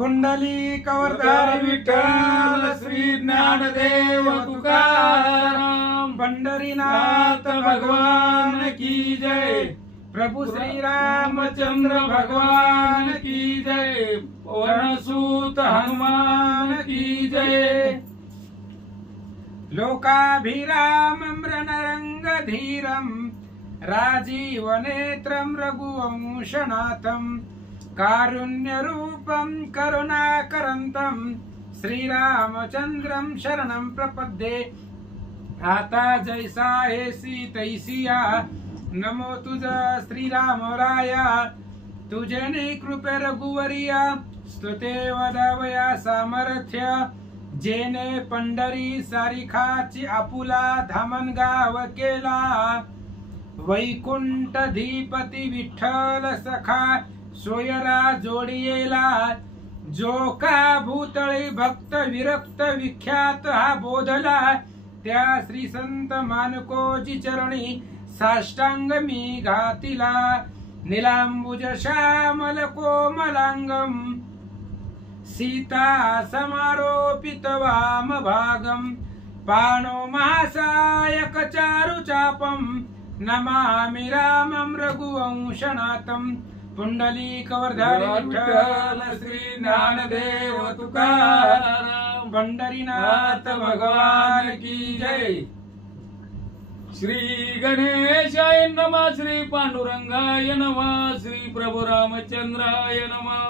पुंडलिक अवतार विठ्ठल श्री ज्ञानदेव तुकाराम पंढरीनाथ भगवान की जय। प्रभु श्री रामचंद्र भगवान की जय। पवनसुत हनुमान की जय। लोकाभिरामं रणरंगधीरं राजीव नेत्रं रघुवंशनाथं कारुण्यरूपं करुणाकरन्तं श्रीरामचंद्रं शरणं प्रपद्ये। आता जैसा हेसी तैसिया नमो तुझा श्रीरामराया। तुझे कृपे रघुवरिया स्तुते वदावया सामर्थ्य। जेने पंढरी सारिखाची आपुला धामन गाव केला। वैकुंठधीपती विठ्ठल सखा सोयरा जोडियेला। जो का भूतळी भक्त विरक्त विख्यात हा बोधला। त्या श्री संत मानकोजी चरणी साष्टांग मी घातिला। निलांबुज श्यामल कोमलांगम सीता समारोपित वाम भागम। पाणो महासायक चारु चापम नमामि रामं रघुवंशनाथं। पुंडलिक अवतार विठ्ठल श्री ज्ञानदेव तुकाराम पंढरीनाथ भगवान की जय। श्री गणेशाय नमः। श्री पांडुरंगाय नमः। श्री प्रभु रामचंद्राय नमः।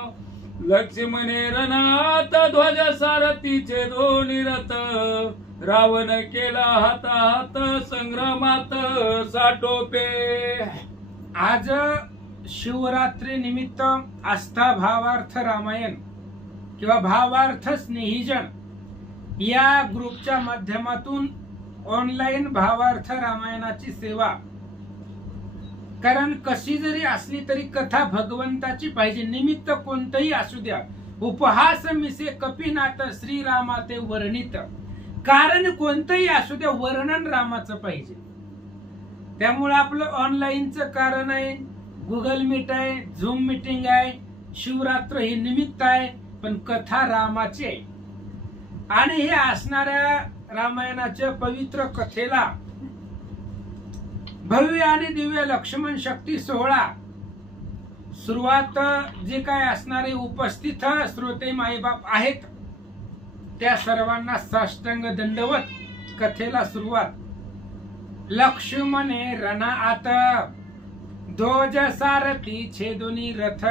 लक्ष्मणे रणात ध्वज सारथीचे दोन्ही रथ। रावण केला हातात संग्रामात साटोपे। आज शिवरात्री निमित्त आस्था भावार्थ रामायण किंवा भावार्थ स्नेहीजन या ग्रुपच्या माध्यमातून ऑनलाईन भावार्थ रामायणाची सेवा। कारण कशी जरी असली तरी कथा भगवंताची पाहिजे। निमित्त कोणतंही असू द्या। उपहास मिसे कपिनाथ श्रीरामा ते वर्णित। कारण कोणतंही असू द्या वर्णन रामाचं पाहिजे। त्यामुळे आपलं ऑनलाईनचं कारण आहे, गुगल मीट आहे, झूम मीटिंग आहे, शिवरात्र हे निमित्त आहे, पण कथा रामाची आहे। आणि हे असणाऱ्या रामायणाच्या पवित्र कथेला भव्य आणि दिव्य लक्ष्मण शक्ती सोहळा सुरुवात जे काय असणारे उपस्थित श्रोते माईबाप आहेत त्या सर्वांना साष्टांग दंडवत कथेला सुरुवात। लक्ष्मणे रणात ध्वज सारथी छेदुनी रथ।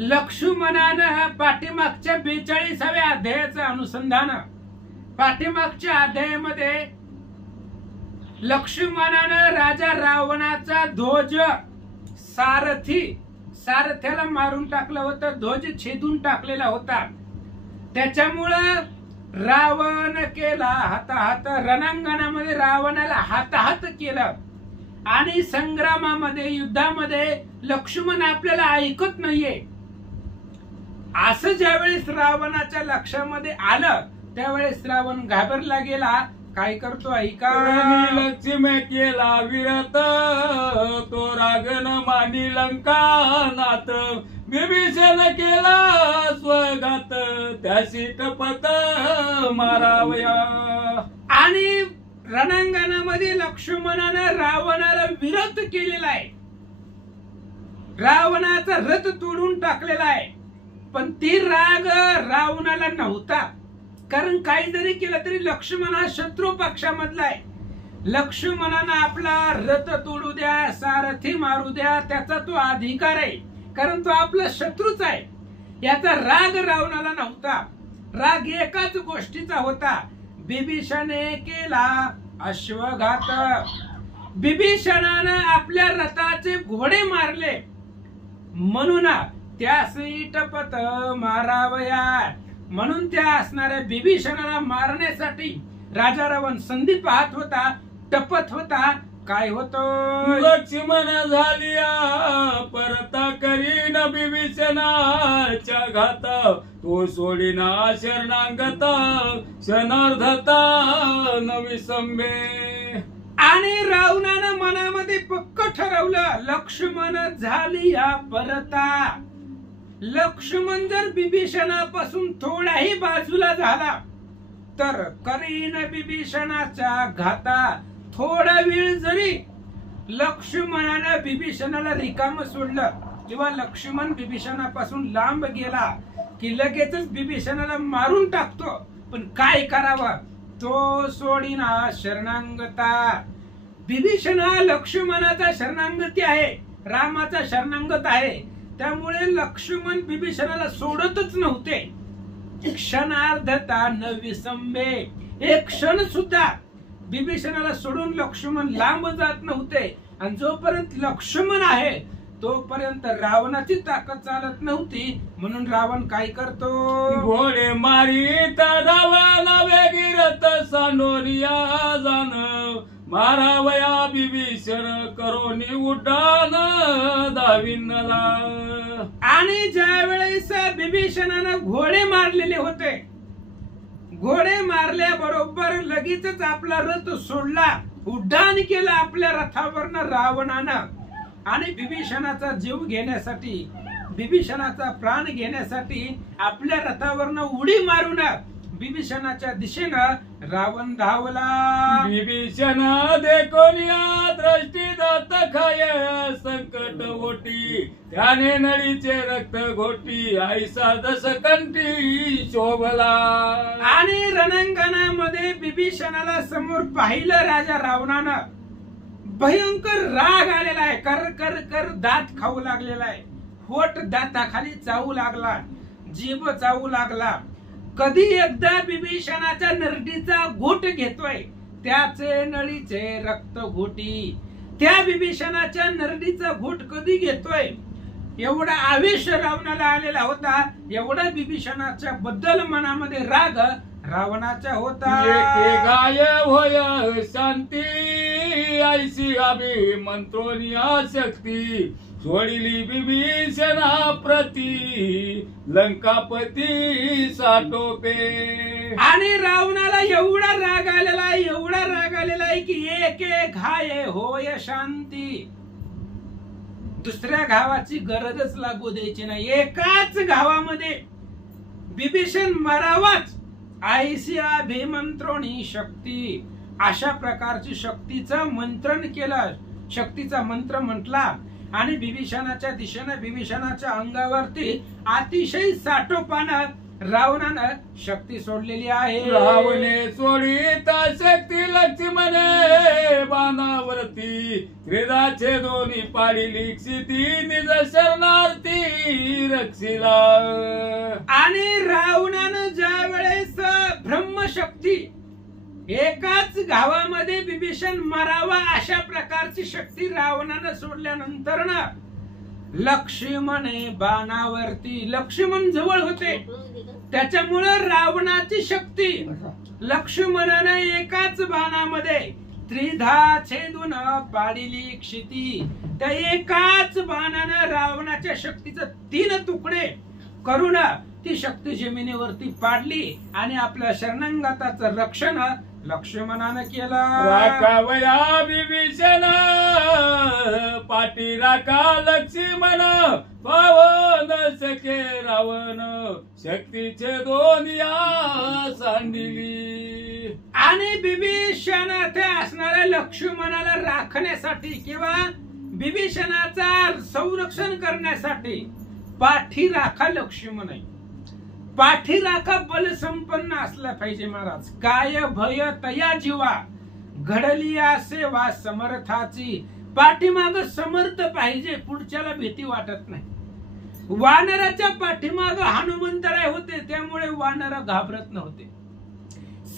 लक्ष्मणानं पाठीमागच्या 42व्या अध्यायाचं अनुसंधान पाठीमागच्या अध्यायामध्ये लक्ष्मणानं राजा रावणाचा ध्वज सारथ्याला मारून टाकलं होतं। ध्वज छेदून टाकलेला होता। त्याच्यामुळं रावण केला हाताहात। रणांगणामध्ये रावणाला हाताहात केलं आणि संग्रामामध्ये युद्धामध्ये लक्ष्मण आपल्याला ऐकत नाहीये असं ज्यावेळेस रावणाच्या लक्षामध्ये आलं त्यावेळेस रावण घाबरला गेला। काय करतो ऐका। लक्ष्मी केला विरत तो रागन मानी लंकानाथ। विभीषण केला स्वघात त्याशी टपत मारावया। आणि रणांगणामध्ये लक्ष्मणानं रावणाला विरोध केलेला आहे। रावणाचा रथ तोडून टाकलेला आहे। पण ती राग रावणाला नव्हता। कारण काही जरी केलं तरी लक्ष्मण हा शत्रू पक्षामधला आहे। लक्ष्मणानं आपला रथ तोडू द्या, सारथी मारू द्या, त्याचा तो अधिकार आहे। कारण तो आपला शत्रूच आहे। याचा राग रावणाला नव्हता। राग एकाच गोष्टीचा होता। बिभीषणे केला अश्वघात। बिभीषणानं आपल्या रथाचे घोडे मारले म्हणून त्यासी टपत मारावया। म्हणून त्या असणाऱ्या बिभीषणाला मारण्यासाठी राजा रावण संधी पाहत होता, टपत होता। काय होतो लक्ष्मण झालिया परता करीन बिभीषणाच्या घात। तो सोडीना शरणागता क्षणार्धता नविसंबे। आणि रावणानं मनामध्ये पक्क ठरवलं लक्ष्मण झालिया परता। लक्ष्मण जर बिभीषणापासून थोडाही बाजूला झाला तर करीन बिभीषणाच्या घाता. थोडा वेळ जरी लक्ष्मणानं बिभीषणाला रिकाम सोडलं किंवा लक्ष्मण बिभीषणापासून लांब गेला की लगेचच बिभीषणाला मारून टाकतो. पण काय करावं, तो सोडीना शरणांगता. बिभीषण हा लक्ष्मणाचा शरणांगती आहे, रामाचा शरणांगत आहे. त्यामुळे लक्ष्मण बिभीषणाला सोडतच नव्हते. क्षणार्धता न विसंबे. एक क्षण सुद्धा बिभीषणाला सोडून लक्ष्मण लांब जात नव्हते. आणि जोपर्यंत लक्ष्मण आहे तोपर्यंत रावणाची ताकद चालत नव्हती. म्हणून रावण काय करतो, घोडे मारीत रावण वेगिरत सांडोरिया जाण. मारावया बिभीषण करोनी उड्डाण दाविनला. आणि ज्या वेळेस बिभीषणानं घोडे मारलेले होते, घोडे मारल्याबरोबर लगेचच आपला रथ सोडला, उड्डाण केलं आपल्या रथावरनं रावणानं. आणि बिभीषणाचा जीव घेण्यासाठी, बिभीषणाचा प्राण घेण्यासाठी आपल्या रथावरनं उडी मारून बिभीषणाच्या दिशेनं रावण धावला. बिभीषण देखोनिया दृष्टी दात खाय संकट ओटी. त्याने नळीचे रक्त घोटी ऐसा दस कंठी शोभला. आणि रणांगणामध्ये बिभीषणाला समोर पाहिलं राजा रावणानं. भयंकर राग आलेला आहे, कर कर कर दात खाऊ लागलेला आहे. होठ दाताखाली चावू लागला, जीभ चावू लागला. कधी एकदा बिभीषणाच्या नरडीचा घोट घेतोय, त्याचे नळीचे रक्त घोटी. त्या बिभीषणाच्या नरडीचा घोट कधी घेतोय, एवढा आवेश रावणाला आलेला होता. एवढा बिभीषणाच्या बद्दल मनामध्ये राग रावणाचा होता. गाय होय शांती ऐसी अभि मंत्रोनिया शक्ती. सोडिली बिभीषणा प्रती लंकापती साटोपे. आणि रावणाला एवढा राग आलेला आहे, एवढा राग आलेला आहे की एक एक घाय होय शांती. दुसऱ्या घावाची गरजच लागू द्यायची नाही. एकाच घावामध्ये बिभीषण मरावाच. ऐसिया भीमंत्रोणी शक्ती. अशा प्रकारची शक्तीचं मंत्रण केलं, शक्तीचा मंत्र म्हटला. आणि बिभीषणाच्या दिशेनं, बिभीषणाच्या अंगावरती अतिशय साठोपानं रावणानं शक्ती सोडलेली आहे. रावणे सोडिता शक्ती लक्ष्मणे बाणावरती. त्रिदाचे दोन्ही पाडिली क्षिती निज शरणार्थी रक्षिला. आणि रावणानं ज्या वेळेस ब्रह्मशक्ती, एकाच गावामध्ये बिभीषण मरावा अशा प्रकारची शक्ती रावणानं सोडल्यानंतर ना लक्ष्मणे बाणावरती, लक्ष्मण जवळ होते त्याच्यामुळे रावणाची शक्ती लक्ष्मणानं एकाच बाणामध्ये त्रिधा छेदून पाडिली क्षिती. त्या एकाच बाणानं रावणाच्या शक्तीचे 3 तुकडे करून ती शक्ती जमिनीवरती पाडली आणि आपल्या शरणांगताचं रक्षण लक्ष्मणानं केलं. राखावया बिभीषण पाठी राखा लक्ष्मण. पावन सखे रावण शक्तीचे दोनिया सांडिली. आणि बिभीषण ते असणाऱ्या लक्ष्मणाला राखण्यासाठी किंवा बिभीषणाचा संरक्षण करण्यासाठी पाठीराखा लक्ष्मण आहे. पाठीराखा बल संपन्न असला पाहिजे महाराज. काय भय तया जीवा घडली सेवा समर्थाची. पाठीमाग समर्थ पाहिजे, पुढच्याला भीती वाटत नाही. वानराच्या पाठीमाग हनुमंतराय होते, त्यामुळे वानर घाबरत नव्हते.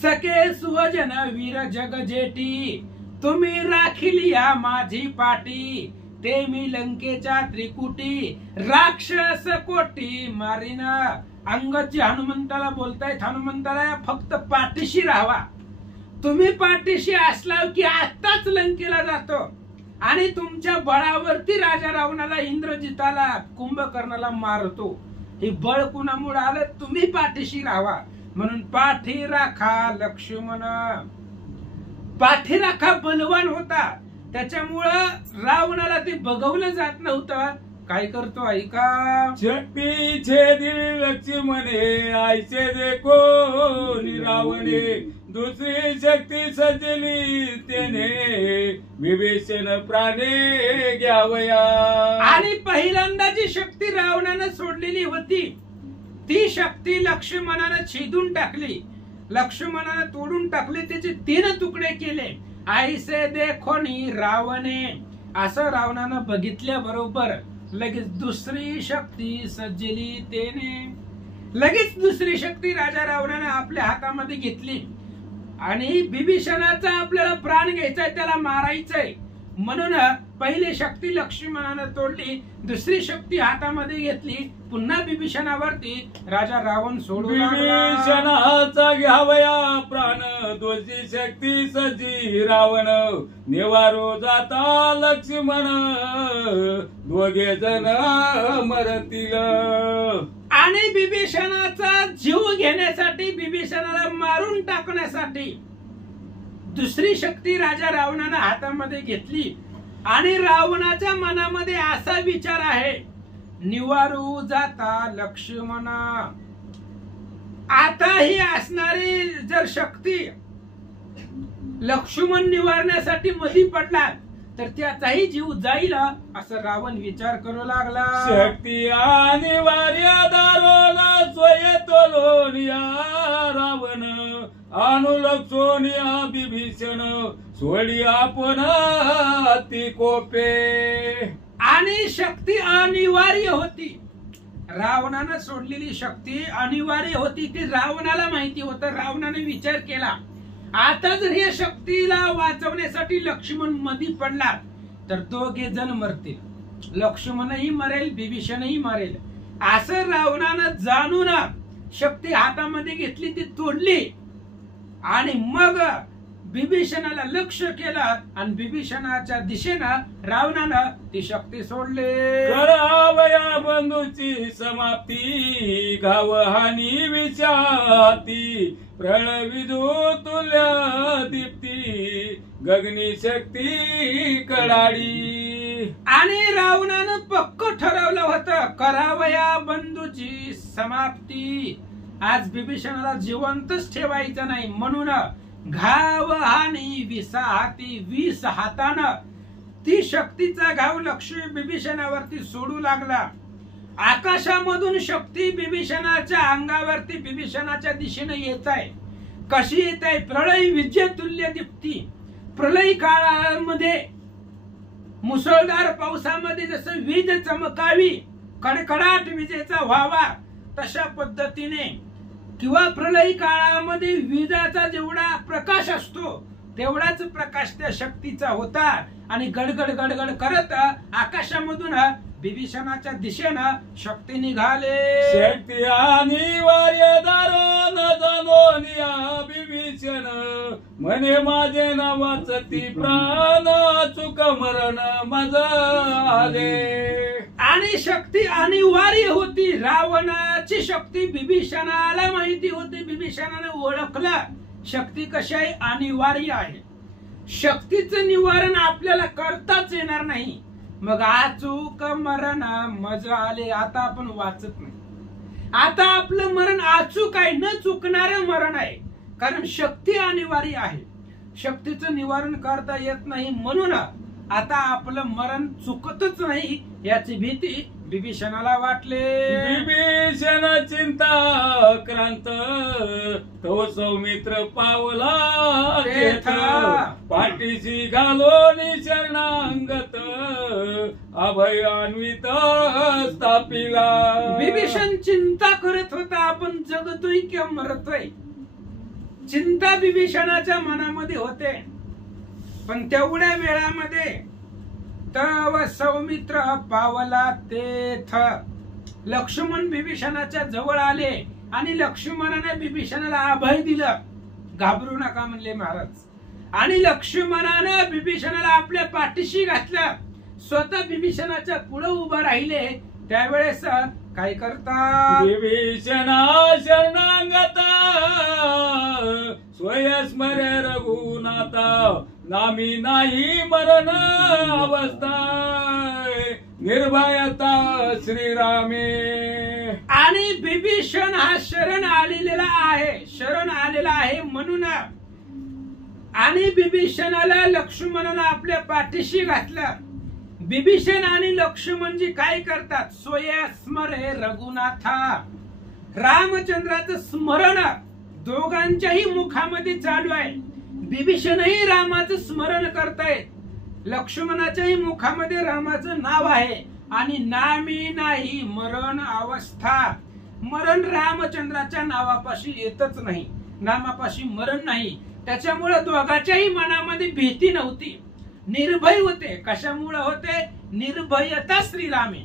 सखे सुवजन वीर जग जेठी. तुम्ही राखिलिया माझी पाठी. ते मी लंकेच्या त्रिकुटी राक्षस कोटी मारीना. अंगदजी हनुमंताला बोलतायत, हनुमंताला फक्त पाठीशी राहावा. तुम्ही पाठीशी असला की आताच लंकेला जातो आणि तुमच्या बळावरती राजा रावणाला, इंद्रजिताला, कुंभकर्णाला मारतो. हे बळ कुणामुळे आलं, तुम्ही पाठीशी राहावा म्हणून पाठी राखा लक्ष्मण. पाठी राखा बलवान होता, त्याच्यामुळं रावणाला ते बघवलं जात नव्हतं. काय करतो ऐका. शक्ती छेदी लक्ष्मणे आयचे दे कोणी रावणे दुसरी शक्ती सजली त्याने विभीषण प्राणे घ्यावया. आणि पहिल्यांदा जी शक्ती रावणानं सोडलेली होती ती शक्ती लक्ष्मणानं छेदून टाकली, लक्ष्मणानं तोडून टाकले, त्याचे 3 तुकडे केले. आईसे देखोनी रावणे असं रावणानं बघितल्याबरोबर लगेच दुसरी शक्ती सजली त्याने. लगेच दुसरी शक्ती राजा रावणानं आपल्या हातामध्ये घेतली आणि विभीषणाचा आपल्याला प्राण घ्यायचाय, त्याला मारायचंय म्हणून पहिली शक्ती लक्ष्मणानं तोडली, दुसरी शक्ती हातामध्ये घेतली, पुन्हा विभीषणावरती राजा रावण सोडू लागला. विभीषणाचा घ्यावया प्राण दोषी शक्ती सजी रावण निवारो जाता लक्ष्मण दोघे जण मरतील. आणि विभीषणाचा जीव घेण्यासाठी, विभीषणाला मारून टाकण्यासाठी दुसरी शक्ती राजा रावणानं हातामध्ये घेतली. आणि रावणाच्या मनामध्ये असा विचार आहे, निवारू जाता लक्ष्मण. आता ही असणारी जर शक्ती लक्ष्मण निवारण्यासाठी मधी पडला तर त्याचाही जीव जाईल असं रावण विचार करू लागला. शक्ती अनिवार्य दारोना स्वय तोलोनिया रावण अनुलक्षोनिया विभीषण सोडी आपण ती कोपे. आणि शक्ती अनिवार्य होती, रावणानं सोडलेली शक्ती अनिवार्य होती, ती रावणाला माहिती होतं. रावणाने विचार केला, आता जर या शक्तीला वाचवण्यासाठी लक्ष्मण मधी पडला तर दोघे जण मरतील, लक्ष्मणही मरेल, विभीषणही मरेल. असं रावणानं जाणून शक्ती हातामध्ये घेतली, ती तोडली आणि मग विभीषणाला लक्ष केलं आणि विभीषणाच्या दिशेनं रावणानं ती शक्ती सोडली. करावया बंधूची समाप्ती गावहानी विचाती प्रणविदू तुल्या दीप्ती गगनी शक्ती कडाडी. आणि रावणानं पक्क ठरवलं होतं करावया बंधूची समाप्ती, आज विभीषणाला जिवंतच ठेवायचं नाही म्हणून घाव हानी विसा हाती 20 हातानं ती शक्तीचा घाव लक्ष्मी विभीषणावरती सोडू लागला. आकाशामधून शक्ती विभीषणाच्या अंगावरती विभीषणाच्या दिशेने येत आहे. कशी येत आहे? प्रलय विद्युतुल्य दीप्ती. प्रलय काळामध्ये मुसळधार पावसामध्ये जसं वीज चमकावी, कडकडाट विजेचा व्हावा तशा पद्धतीने, किंवा प्रलय काळामध्ये विजाचा जेवढा प्रकाश असतो तेवढाच प्रकाश त्या शक्तीचा होता. आणि गडगड गडगड करत आकाशामधून विभीषणाच्या दिशेनं शक्ती निघाले. शक्ती अनिवार्य दारो न जाणोनिया विभीषण म्हणे माझे नावाचती प्राण चुक मरण माझा आले. आणि शक्ती अनिवार्य होती. रावणाची शक्ती विभीषणाला माहिती होती, विभीषणाने ओळखलं शक्ती कशी आहे, अनिवार्य आहे. शक्तीचं निवारण आपल्याला करताच येणार नाही. मग अचूक मरण मज आले. आता आपण वाचत नाही, आता आपलं मरण अचूक आहे, न चुकणारं मरण आहे. कारण शक्ती अनिवार्य आहे, शक्तीचं निवारण करता येत नाही म्हणून आता आपलं मरण चुकतच नाही याची भीती विभीषणाला वाटले. विभीषण चिंता क्रांत तो सौमित्र पावला तेथ पाठीशी घालोनी शरणांगत अभयान्वित स्थापिला. विभीषण चिंता करत होता, आपण जगतोय किंवा मरतोय. चिंता विभीषणाच्या मनामध्ये होते. पण तेवढ्या वेळामध्ये तव सौमित्र पावला तेथ लक्ष्मण विभीषणाच्या जवळ आले आणि लक्ष्मणाने विभीषणाला अभय दिलं. घाबरू नका म्हणले महाराज. आणि लक्ष्मणाने विभीषणाला आपल्या पाठीशी घातलं. स्वतः विभीषणाच्या पुढे उभा राहिले. त्यावेळेस काय करता? विभीषणा शरणांगता स्वयस्मरे रघुनाथा नामी नाही मरण अवस्था निर्भयता श्रीरामे. आणि बिभीषण हा शरण आलेला आहे म्हणून आणि बिभीषणाला लक्ष्मणानं आपल्या पाठीशी घातलं. बिभीषण आणि लक्ष्मणजी काय करतात? सोया स्मरे रघुनाथा, रामचंद्राचं स्मरण दोघांच्याही मुखामध्ये चालू आहे. बिभीषणही रामाचं स्मरण करतायत, लक्ष्मणाच्याही मुखामध्ये रामाचं नाव आहे. आणि नामी नाही मरण अवस्था, मरण रामचंद्राच्या नावापाशी येतच नाही, नामापाशी मरण नाही. त्याच्यामुळे दोघांच्याही मनामध्ये भीती नव्हती, निर्भय होते. कशामुळे होते? निर्भयता श्रीरामे,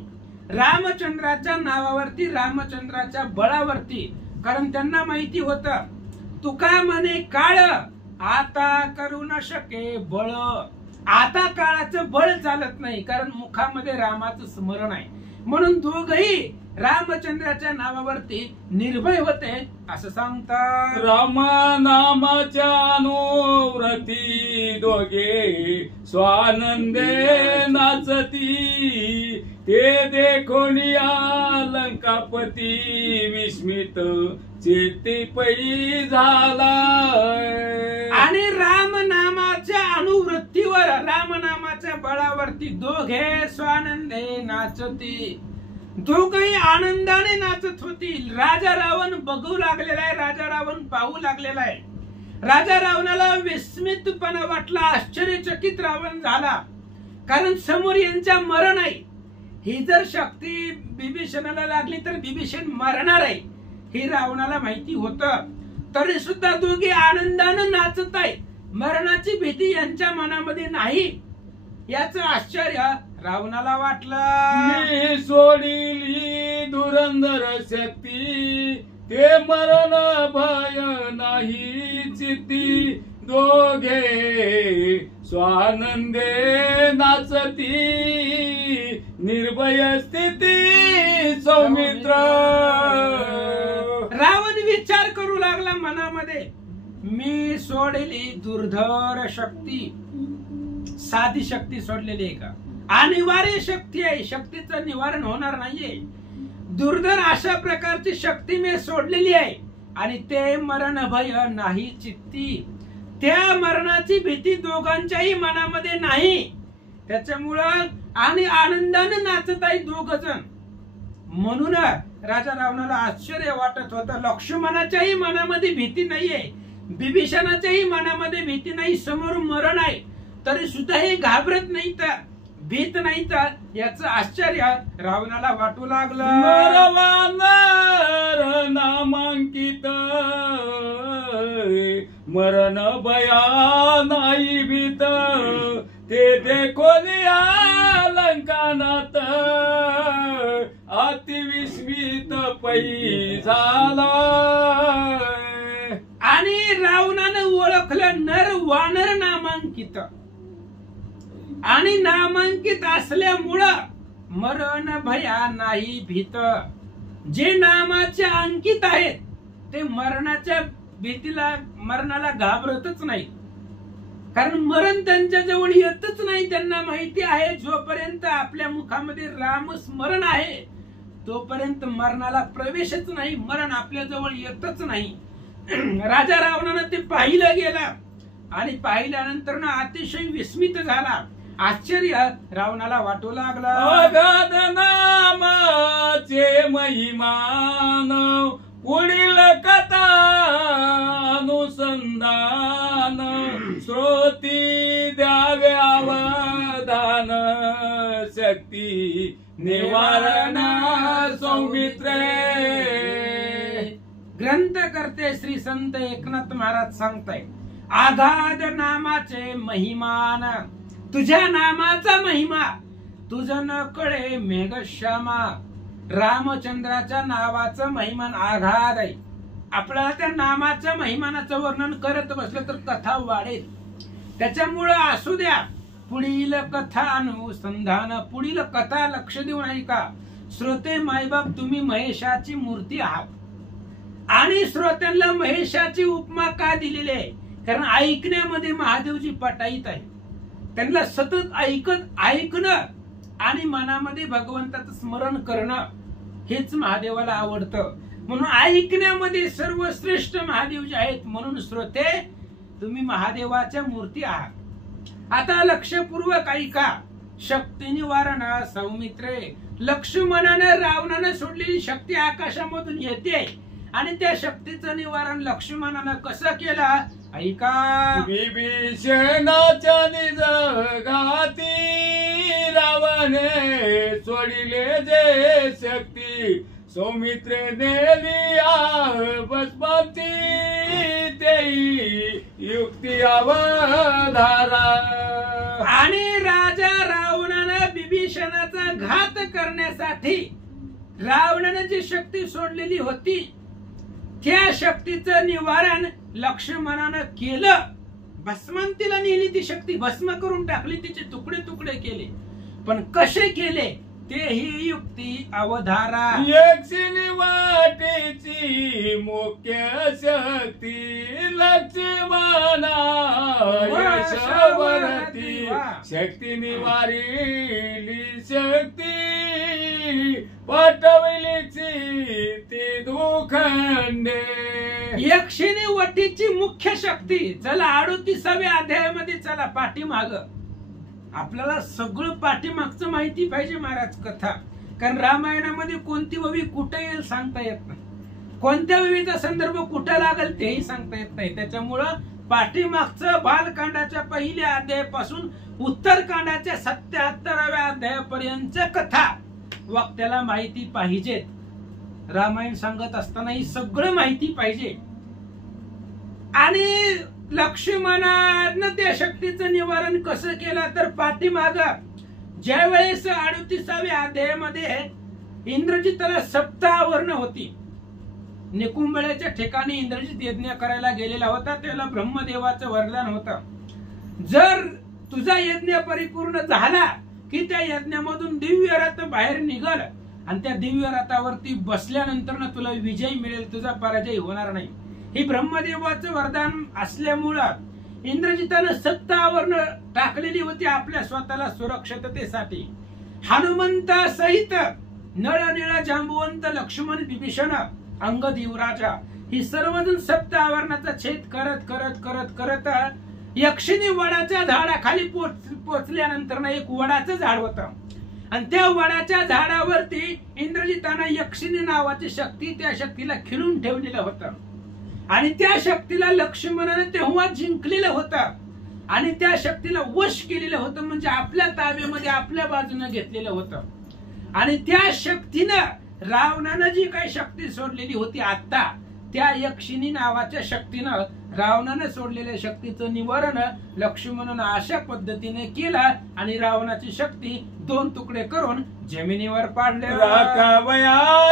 रामचंद्राच्या नावावरती, रामचंद्राच्या बळावरती. कारण त्यांना माहिती होतं, तुका म्हणे काळ आता करू न शके बळ. आता काळाचं बळ चालत नाही, कारण मुखामध्ये रामाचं स्मरण आहे. म्हणून दोघही रामचंद्राच्या नावावरती निर्भय होते असं सांगतात. रामा नामाच्या अनुव्रती दोघे स्वानंदे नाचती. ते देखून लंकापती विस्मित चेते पै झाला. आणि राम नामाच्या अनुवृत्तीवर, राम नामाच्या बळावरती दोघे स्वानंदे नाचती, दोघही आनंदाने नाचत होतील. राजा रावण बघू लागलेला आहे, राजा रावण पाहू लागलेला आहे. राजा रावणाला विस्मितपणा वाटला, आश्चर्यचकित रावण झाला. कारण समोर यांच्या मरण आहे. ही जर शक्ती बिभीषणाला लागली तर बिभीषण मरणार आहे, हे रावणाला माहिती होतं. तरी सुद्धा दोघे आनंदानं नाचत आहे, मरणाची भीती यांच्या मनामध्ये नाही. याचं आश्चर्य रावणाला वाटलं. मी सोडिली धुरंधर शक्ती, ते मरण भय नाही चित्ती. दोघे स्वानंदे नाचती, निर्भय स्थिती सौमित्र. रावण विचार करू लागला मनामध्ये, मी सोडली दुर्धर शक्ती. साधी शक्ती सोडलेली आहे का? अनिवार्य शक्ती आहे, शक्तीचं निवारण होणार नाहीये. दुर्धर अशा प्रकारची शक्ती मी सोडलेली आहे आणि ते मरण भय नाही चित्ती. त्या मरणाची भीती दोघांच्याही मनामध्ये नाही. त्याच्यामुळं आणि आनंदाने नाचत आहे दोघ जण. म्हणून राजा रावणाला आश्चर्य वाटत होतं. लक्ष्मणाच्याही मनामध्ये भीती नाहीये, बिभीषणाच्याही मनामध्ये भीती नाही. समोर मरण आहे तरी सुद्धा हे घाबरत नाही, तर भीत नाही. तर याचं आश्चर्य रावणाला वाटू लागलं. नरवानर नामांकित, मरण भया नाही भीत. ते देखोलिया लंकानात, अतिविस्मित पै झाला. आणि रावणानं ओळखलं नर वानर नामांकित. आणि नामांकित असल्यामुळं मरण भया नाही भीत. जे नामाचे अंकित आहेत ते मरणाच्या भीतीला, मरणाला घाबरतच नाही. कारण मरण त्यांच्या जवळ येतच नाही. त्यांना माहिती आहे, जोपर्यंत आपल्या मुखामध्ये राम स्मरण आहे तोपर्यंत मरणाला प्रवेशच नाही, मरण आपल्या जवळ येतच नाही. राजा रावणानं ते पाहिलं गेला आणि पाहिल्यानंतर अतिशय विस्मित झाला. आश्चर्य रावणाला वाटू लागला. अगाध नामाचे महिमान, पुढील कथा अनुसंधान. श्रोती द्यावे अवधान, शक्ती निवारण सौमित्रे. ग्रंथ करते श्री संत एकनाथ महाराज सांगताय, आगाध नामाचे महिमान. तुझ्या नामाचा महिमा तुझ न कळे मेघश्यामा. रामचंद्राच्या नावाचं महिमान आगाध आहे. आपल्याला त्या नामाच्या महिमानाचं वर्णन करत बसलं तर कथा वाढेल. त्याच्यामुळं असू द्या, पुढील कथा अनुसंधान. पुढील कथा लक्ष देऊन ऐका. श्रोते मायबाप, तुम्ही महेशाची मूर्ती आहात आणि श्रोत्यांना महेशाची उपमा का दिलेली आहे? कारण ऐकण्यामध्ये महादेवजी पटाईत आहे. त्यांना सतत ऐकणं आणि मनामध्ये भगवंताचं स्मरण करणं हेच महादेवाला आवडतं. म्हणून ऐकण्यामध्ये सर्वश्रेष्ठ महादेव जे आहेत. म्हणून श्रोते, तुम्ही महादेवाच्या मूर्ती आहात. आता लक्षपूर्वक ऐका. शक्ती निवारण सौमित्रे, लक्ष्मणानं रावणानं सोडलेली शक्ती आकाशामधून येते आणि त्या शक्तीचं निवारण लक्ष्मणानं कसं केलं ऐका. विभीषणाच्या निज घाती रावणे सोडिले जे शक्ती, सौमित्रे नेली भस्मांती तेही युक्ती अवधारा. आणि राजा रावणानं विभीषणाचा घात करण्यासाठी रावणानं जी शक्ती सोडलेली होती त्या शक्तीचं निवारण लक्ष्मणानं केलं. भस्मांतीला नेली ती शक्ती, भस्म करून टाकली, तिचे तुकडे तुकडे केले. पण कसे केले ते ही युक्ती अवधारा. यक्षिणी वाटेची मुख्य शक्ती लक्ष्मणा यशवरती, शक्ती निवारिली शक्ती पाठवलीची ती दुखंडे. यक्षिणी वटीची मुख्य शक्ती. चला 38व्या अध्यायामध्ये चला पाठीमाग. आपल्याला सगळं पाठीमागचं माहिती पाहिजे महाराज कथा. कारण रामायणामध्ये कोणती ववी कुठे येईल सांगता येत नाही, कोणत्या ववीचा संदर्भ कुठे लागेल तेही सांगता येत नाही. त्याच्यामुळं पाठीमागचं बालकांडाच्या पहिल्या अध्यायापासून उत्तरकांडाच्या 77व्या अध्यायापर्यंत कथा वक्त्याला माहिती पाहिजेत. रामायण सांगत असताना ही सगळं माहिती पाहिजे. आणि लक्ष्मणानं त्या शक्तीचं निवारण कसं केलं तर पाठीमाग ज्या वेळेस 38व्या अध्यायामध्ये इंद्रजिताला सप्तावर्ण होती. निकुंभळ्याच्या ठिकाणी इंद्रजित यज्ञ करायला गेलेला होता. त्याला ब्रह्मदेवाचं वरदान होतं, जर तुझा यज्ञ परिपूर्ण झाला की त्या यज्ञामधून दिव्य रथ बाहेर निघल आणि त्या दिव्य रथावरती बसल्यानंतर तुला विजय मिळेल, तुझा पराजय होणार नाही. ही ब्रह्मदेवाचं वरदान असल्यामुळं इंद्रजितानं सत्तावर्ण टाकलेली होती आपल्या स्वतःला सुरक्षिततेसाठी. हनुमंतासहित नळनीळ जांबुवंत लक्ष्मण विभीषण अंगद युवराजा ही सर्वजण सप्तावरणाचा छेद करत करत करत करत यक्षिणी वडाच्या झाडाखाली पोचल्यानंतर एक वडाचं झाड होतं आणि त्या वडाच्या झाडावरती इंद्रजितानं यक्षिणी नावाची शक्ती, त्या शक्तीला खिळून ठेवलेलं होतं आणि त्या शक्तीला लक्ष्मणानं तेव्हा जिंकलेलं होतं आणि त्या शक्तीला वश केलेलं होतं, म्हणजे आपल्या ताब्यामध्ये आपल्या बाजूने घेतलेलं होतं. आणि त्या शक्तीनं रावणानं जी काही शक्ती सोडलेली होती आता, त्या यक्षिणी नावाच्या शक्तीनं रावणानं सोडलेल्या शक्तीचं निवारण लक्ष्मणानं अशा पद्धतीने केलं आणि रावणाची शक्ती 2 तुकडे करून जमिनीवर पाडले.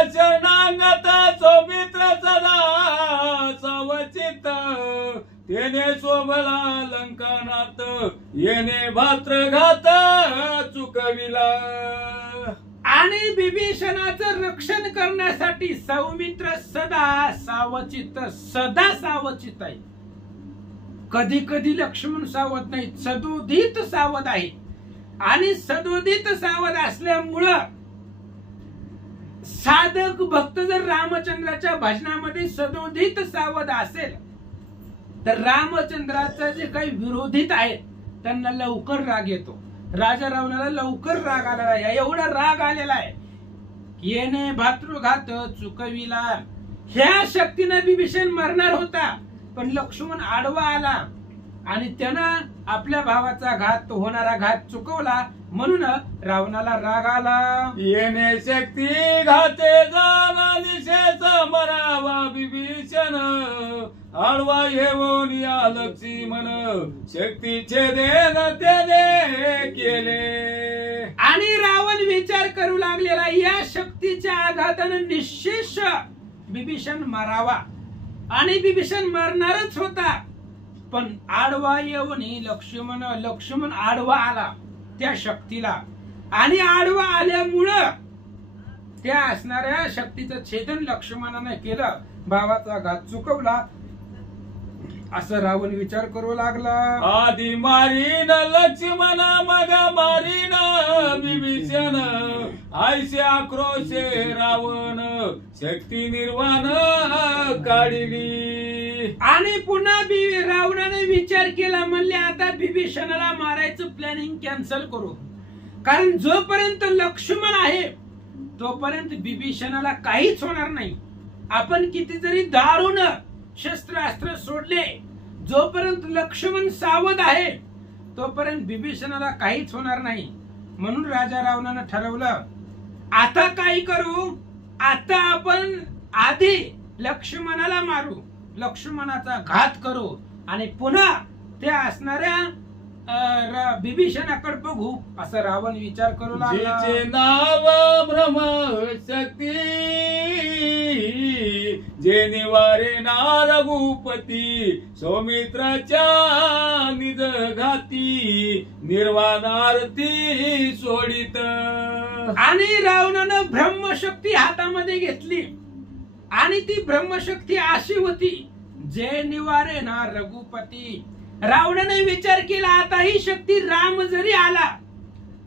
शरणागत सौमित्र सदा सवचित, तेने शोभला लंकनात, येणे भात्रघात चुकविला. आणि विभीषणाचं रक्षण करण्यासाठी सौमित्र सदा सावचित, सदा सावचित आहे. कधी कधी लक्ष्मण सावध नाही, सदोदित सावध आहे. आणि सदोदित सावध असल्यामुळं साधक भक्त जर रामचंद्राच्या भजनामध्ये सदोदित सावध असेल तर रामचंद्राचं जे काही विरोधित आहेत त्यांना लवकर राग येतो. राजा रावणाला लवकर राग आलेला आहे, एवढा राग आलेला आहे. येणे भातृघात चुकविला. ह्या शक्तीने विभीषण मरणार होता पण लक्ष्मण आडवा आला आणि त्यानं आपल्या भावाचा घात, होणारा घात चुकवला, म्हणून रावणाला राग आला. येणे शक्ती घाते जावा निशेष मरावा विभीषण, आडवा येऊन या लक्ष्मण, शक्तीचे देण त्याने केले. आणि रावण विचार करू लागलेला या शक्तीच्या आघाताने निशेष विभीषण मरावा आणि विभीषण मरणारच होता. पण आडवा येऊन लक्ष्मण आडवा आला त्या शक्तीला आणि आडवा आल्यामुळं त्या असणाऱ्या शक्तीचं छेदन लक्ष्मणाने केलं, भावाचा घात चुकवला. असं रावण विचार करू लागला. आधी मारीन लक्ष्मण मग मारीन विभीषण आयसे आक्रोशे रावण शक्ती निर्वाण काढली. आणि पुन्हा रावणाने विचार केला, म्हणले आता विभीषणाला मारायचं प्लॅनिंग कॅन्सल करू, कारण जोपर्यंत लक्ष्मण आहे तोपर्यंत विभीषणाला काहीच होणार नाही. आपण किती जरी दारुण शस्त्रास्त्र सोडले, जोपर्यंत लक्ष्मण सावध आहे तोपर्यंत विभीषणाला काहीच होणार नाही. म्हणून राजा रावणानं ठरवलं, आता काय करू, आता आपण आधी लक्ष्मणाला मारू, लक्ष्मणाचा घात करू आणि पुन्हा त्या असणाऱ्या विभीषणाकडे बघू, असं रावण विचार करू लागला. जिचे नाव ब्रह्म शक्ती जे निवारे ना रघुपती सौमित्राच्या निज घाती निर्वाणार्थी सोडित. आणि रावणानं ब्रह्मशक्ती हातामध्ये घेतली आणि ती ब्रह्मशक्ती अशी होती, जे निवारे ना रघुपती. रावणाने विचार केला, आता ही शक्ती राम जरी आला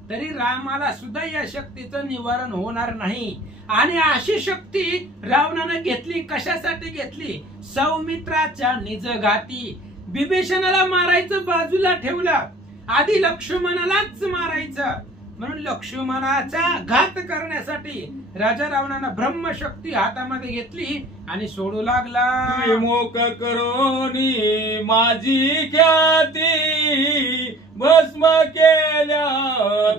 तरी रामाला सुद्धा या शक्तीचं निवारण होणार नाही. आणि अशी शक्ती रावणाने घेतली. कशासाठी घेतली? सौमित्राच्या निजघाती. विभीषणाला मारायचं बाजूला ठेवलं, आधी लक्ष्मणालाच मारायचं. म्हणून लक्ष्मणाचा घात करण्यासाठी राजा रावणानं ब्रह्मशक्ती हातामध्ये घेतली आणि सोडू लागला. विमुख करोनी माझी ख्याती भस्म केल्या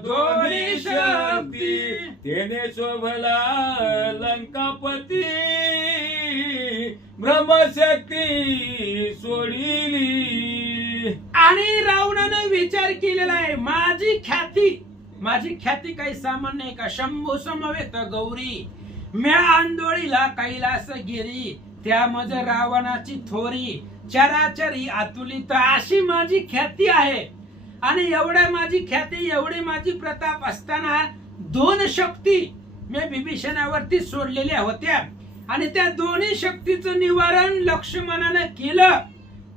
दोन्ही शक्ती तेने शोभला लंकापती ब्रह्मशक्ती सोडिली. आणि रावणानं विचार केलेला आहे, माझी ख्याती काही सामान्य आहे का? शंभू समवेत गौरी म्या आंदोळीला कैलास गिरी त्यामध्ये रावणाची थोरी चराचरी अतुलित अशी माझी ख्याती आहे. आणि एवढ्या माझी ख्याती एवढी माझी प्रताप असताना दोन शक्ती मी विभीषणावरती सोडलेल्या होत्या आणि त्या दोन्ही शक्तीचं निवारण लक्ष्मणाने केलं.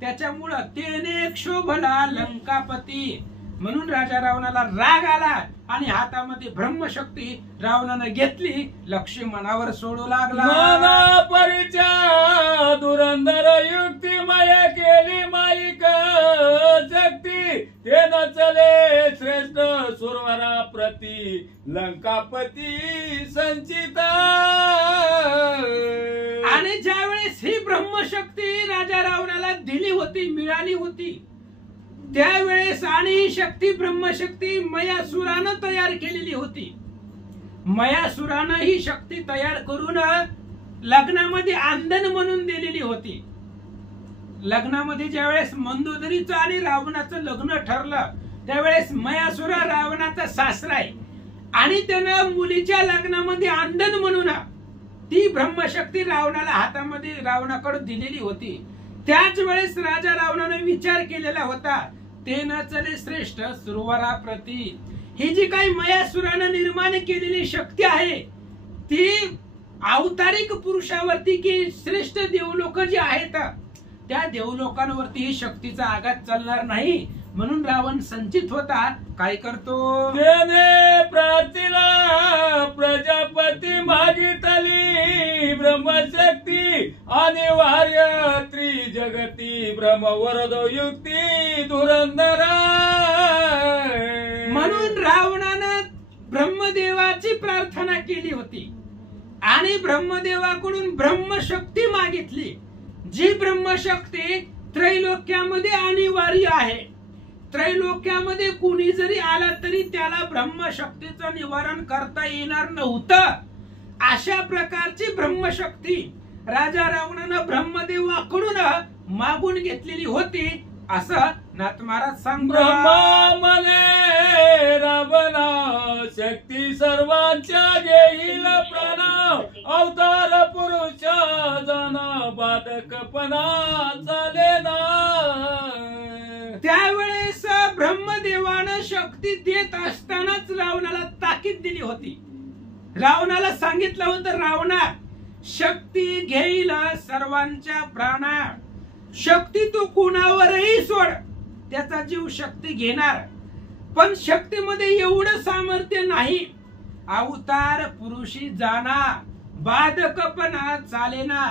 त्याच्यामुळं तेने क्षोभला लंकापती. म्हणून राजा रावणाला राग आला आणि हातामध्ये ब्रह्मशक्ती रावणाने घेतली, लक्ष्मणावर सोडू लागला. नाना परिचय धुरंधर युक्ती माया केली माईक शक्ती ते नचले श्रेष्ठ सुरवरा प्रती लंकापती संचिता. आणि ज्यावेळेस ही ब्रह्मशक्ती राजा रावणाला दिली होती, मिळाली होती, त्यावेळेस आणि ही शक्ती ब्रह्मशक्ती मयासुरानं तयार केलेली होती. मयासुरानं ही शक्ती तयार करून लग्नामध्ये आंदण म्हणून दिलेली होती. लग्नामध्ये ज्यावेळेस मंदोदरीचं आणि रावणाचं लग्न ठरलं त्यावेळेस मयासुरा रावणाचा सासरा आहे आणि त्यानं मुलीच्या लग्नामध्ये आंदण म्हणून ती ब्रह्मशक्ती रावणाला हातामध्ये रावणाकडे दिलेली होती. त्याच वेळेस राजा रावणाने विचार केलेला होता, ते न चले श्रेष्ठ सुरवरा प्रती. ही जी काही मयासुरानं निर्माण केलेली शक्ती आहे ती अवतारिक पुरुषावरती की श्रेष्ठ देवलोक जे आहेत त्या देवलोकांवरती ही शक्तीचा आघात चालणार नाही. म्हणून रावण संचित होता. काय करतो? त्याने प्रार्थीला प्रजापती मागितली ब्रह्मशक्ती अनिवार्य त्रिजगती ब्रह्मवरद युक्ती धुरंधर. म्हणून रावणानं ब्रह्मदेवाची प्रार्थना केली होती आणि ब्रह्मदेवाकडून ब्रह्मशक्ती मागितली, जी ब्रह्मशक्ती त्रैलोक्यामध्ये अनिवार्य आहे. त्रैलोक्यामध्ये कुणी जरी आला तरी त्याला ब्रह्मशक्तीचं निवारण करता येणार नव्हतं. अशा प्रकारची ब्रह्मशक्ती राजा रावणानं ब्रह्मदेवाकडून मागून घेतलेली होती, असं नाथ महाराज सांगतात. ब्रह्मा मने रावणा शक्ती सर्वांच्या घेईल प्राण अवतार पुरुष जन बाधकपणा चाले ना. त्यावेळेस ब्रह्मदेवानं शक्ती देत असतानाच रावणाला ताकीद दिली होती. रावणाला सांगितलं होतं, रावणा शक्ती घेईल सर्वांच्या प्राणा. शक्ती तू कुणावरही सोड, त्याचा जीव शक्ती घेणार. पण शक्तीमध्ये एवढं सामर्थ्य नाही. अवतार पुरुषी जाना बाधकपणा चालेना.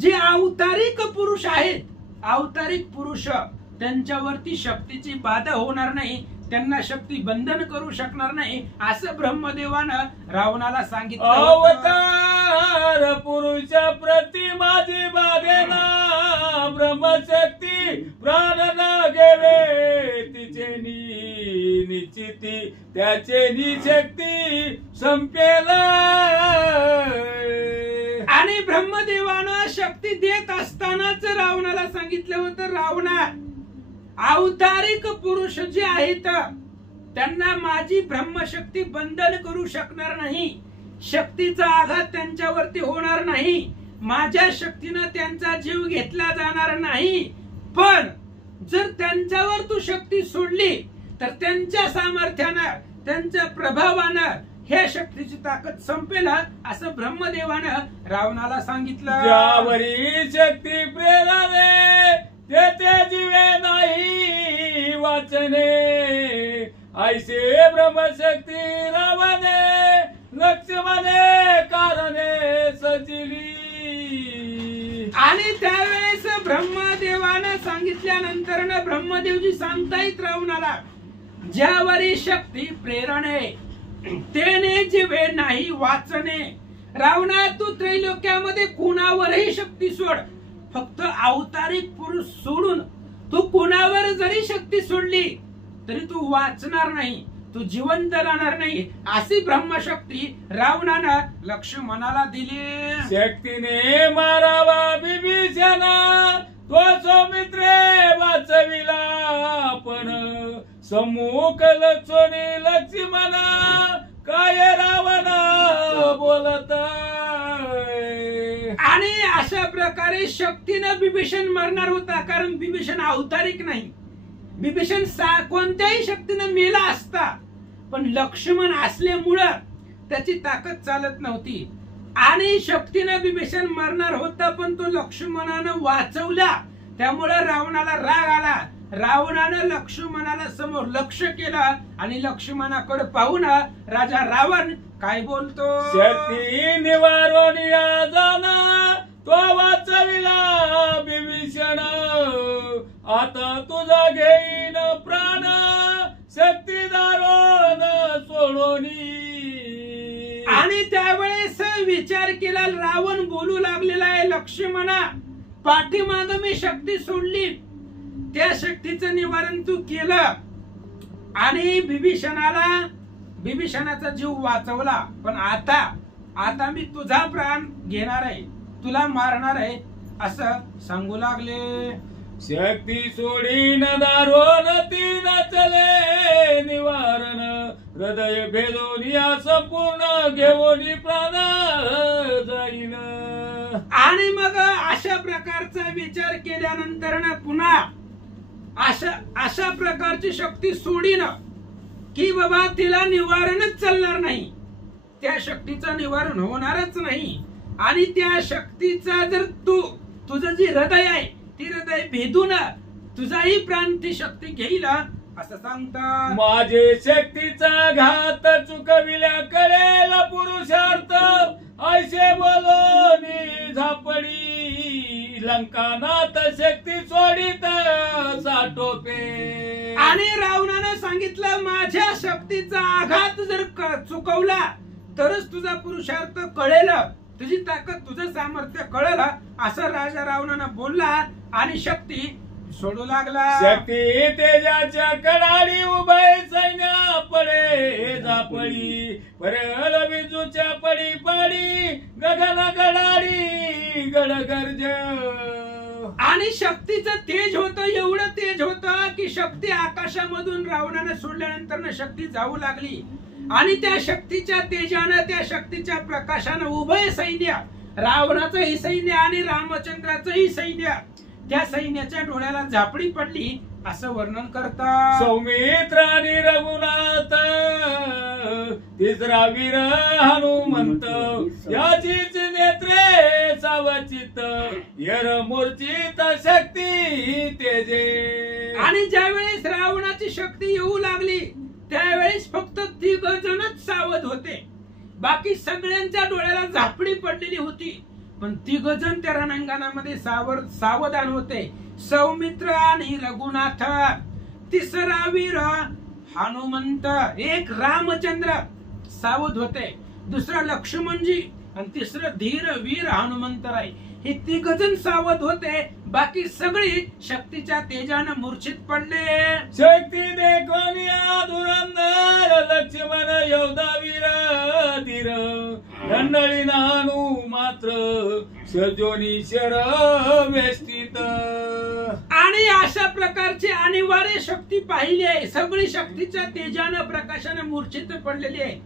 जे अवतारिक पुरुष आहेत, अवतारिक पुरुष, त्यांच्यावरती शक्तीची बाधा होणार नाही, त्यांना शक्ती बंधन करू शकणार नाही, असं ब्रह्मदेवानं रावणाला सांगितलं. अवतार पुरुष प्रति माझी बाधेना, ब्रह्मशक्ती प्राण न गेले तिचे निश्चिती, त्याचे निशक्ती संपेल. आणि ब्रह्मदेवानं शक्ती देत असतानाच रावणाला सांगितलं होतं, रावणा, अवतारिक पुरुष जे आहेत त्यांना माझी ब्रह्मशक्ती बंधन करू शकणार नाही, शक्तीचा आघात त्यांच्यावरती होणार नाही, माझ्या शक्तीनं त्यांचा जीव घेतला जाणार नाही. पण जर त्यांच्यावर तू शक्ती सोडली तर त्यांच्या सामर्थ्यानं, त्यांच्या प्रभावानं ह्या शक्तीची ताकद संपेल, असं ब्रह्मदेवानं रावणाला सांगितलं. ज्यावरी शक्ती प्रेरणे तेथे जीवे नाही वाचने, ऐसे ब्रह्मशक्ती रावणे लक्ष्मणे कारणे सजिली. आणि त्यावेळेस ब्रह्मदेवानं सांगितल्यानंतर ब्रह्मदेवजी सांगतायत रावणाला, ज्यावरी शक्ती प्रेरणे तेने जीवे नाही वाचणे. रावणा, तू त्रैलोक्यामध्ये कुणावरही शक्ती सोड, फक्त अवतारिक पुरुष सोडून तू कुणावर जरी शक्ती सोडली तरी तू वाचणार नाही, तू जिवंत राहणार नाही, अशी ब्रह्मशक्ती रावणानं लक्ष्मणाला दिली. शक्तीने मारावा बिभीषणा, तो सौमित्रे वाचविला, पण सम्मुख लक्ष्मणे लक्ष्मणा काय रावणा बोलत. आणि अशा प्रकारे शक्तीनं बिभीषण मरणार होता, कारण बिभीषण अवतारिक नाही. बिभीषण कोणत्याही शक्तीनं मेला असता, पण लक्ष्मण असल्यामुळं त्याची ताकद चालत नव्हती. आणि शक्तीनं बिभीषण मरणार होता, पण तो लक्ष्मणानं वाचवला, त्यामुळे रावणाला राग आला. रावणानं लक्ष्मणाला समोर लक्ष केलं आणि लक्ष्मणाकडे पाहून राजा रावण काय बोलतो, शक्ती निवारण या जाना, तो वाचविला बिभीषण, आता तुझा घेईन प्राण, शक्ती दारोन सोडोनी. आणि त्यावेळेस विचार केला, रावण बोलू लागलेला आहे, लक्ष्मणा, पाठीमाग मी शक्ती सोडली, त्या शक्तीचं निवारण तू केलं आणि बिभीषणाचा जीव वाचवला, पण आता मी तुझा प्राण घेणार आहे, तुला मारणार आहे, असं सांगू लागले. शक्ती सोडीन दारोन तीन चले निवारण, हृदय भेदोनी संपूर्ण घेऊनी प्राण जाईन. आणि मग अशा प्रकारचा विचार केल्यानंतर पुन्हा अशा प्रकारची शक्ती सोडीन की बाबा तिला निवारणच चालणार नाही, त्या शक्तीचं निवारण होणारच नाही. आणि त्या शक्तीचा जर तुझं जे हृदय आहे ती हृदय भेदून तुझाही प्राण ती शक्ती घेईल, असं सांगतात. माझे शक्तीचा घात चुकविल्या कळेल पुरुषार्थ, ऐसे बोलोनी झापडी, लंकानाथ शक्ती सोडित साठोपे. आणि रावणानं सांगितलं, माझ्या शक्तीचा आघात जर चुकवला तरच तुझा पुरुषार्थ कळेल, तुझी ताकद, तुझं सामर्थ्य कळेल, असं राजा रावणानं बोलला आणि शक्ती सोडू लागला. शक्ती तेजाच्या कडाडी उभय सैन्या पडे झापडी, परल विजूच्या पडी पडी गगन गडाडी गडगर्ज. आणि शक्तीचं तेज होतं, एवढं तेज होतं की शक्ती आकाशामधून रावणानं सोडल्यानंतर शक्ती जाऊ लागली. आणि त्या शक्तीच्या तेजानं, त्या शक्तीच्या प्रकाशानं उभय सैन्य, रावणाचंही सैन्य आणि रामचंद्राचंही सैन्य, त्या सैन्याच्या डोळ्याला झापडी पडली असं वर्णन करतात. सौमित्र आणि रघुनाथ तिसरा वीर हनुमंत याचीच नेत्रे सावचित यर मूर्छित शक्ती तेजे. आणि ज्यावेळेस रावणाची शक्ती येऊ लागली त्यावेळेस फक्त 3 जणच सावध होते. बाकी सगळ्यांच्या डोळ्याला झापडी पडलेली होती. पण 3 जण त्या रणांगणामध्ये सावधान होते. सौमित्र आणि रघुनाथ, तिसरा वीर हनुमंत, एक रामचंद्र सावध होते, दुसरा लक्ष्मणजी आणि तिसरं धीर वीर हनुमंतराय. हे 3 जण सावध होते. बाकी सगळी शक्तीच्या तेजानं मूर्छित पडले. शक्ती देखून या धुरंधर लक्ष्मण योद्धा वीर धीर दंडळी नानू मात्र सजोनी शर वेष्टित. आणि अशा प्रकारची अनिवार्य शक्ती पाहिली आहे. सगळी शक्तीच्या तेजानं प्रकाशानं मूर्छित पडलेली आहे.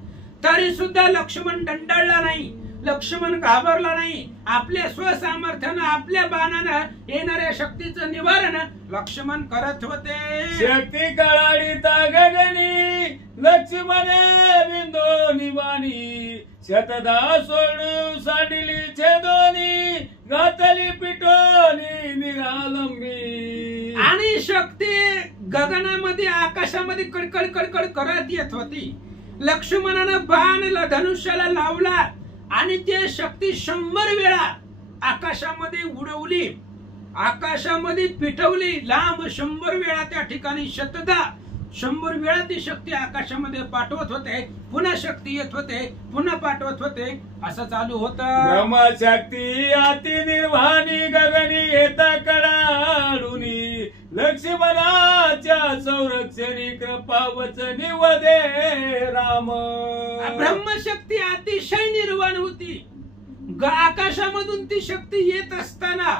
तरी सुद्धा लक्ष्मण दंडाळला नाही, लक्ष्मण घाबरला नाही. आपल्या स्वसामर्थ्यानं आपल्या बाणानं येणाऱ्या शक्तीचं निवारण लक्ष्मण करत होते. शक्ती कळाडीता गगनी लक्ष्मण बिंदो निवाणी शतदा सोड सांडिली छेदोनी घातली पिटोनी निरालंबी. आणि शक्ती गगनामध्ये आकाशामध्ये कडकड कडकड करत येत होती. लक्ष्मणानं बाण धनुष्याला लावला आणि ते शक्ती 100 वेळा आकाशामध्ये उडवली, आकाशामध्ये पिटवली. लांब 100 वेळा त्या ठिकाणी शतदा 100 वेळा ती शक्ती आकाशामध्ये पाठवत होते. पुन्हा शक्ती येत होते, पुन्हा पाठवत होते. असं चालू होतं. ब्रह्मशक्ती अति निर्वाणी गगनी येत कडाडुनी लक्ष्मणाच्या संरक्षणी कृपा वचनी वदे राम. ब्रह्मशक्ती अतिशय निर्वाण होती. आकाशामधून ती शक्ती येत असताना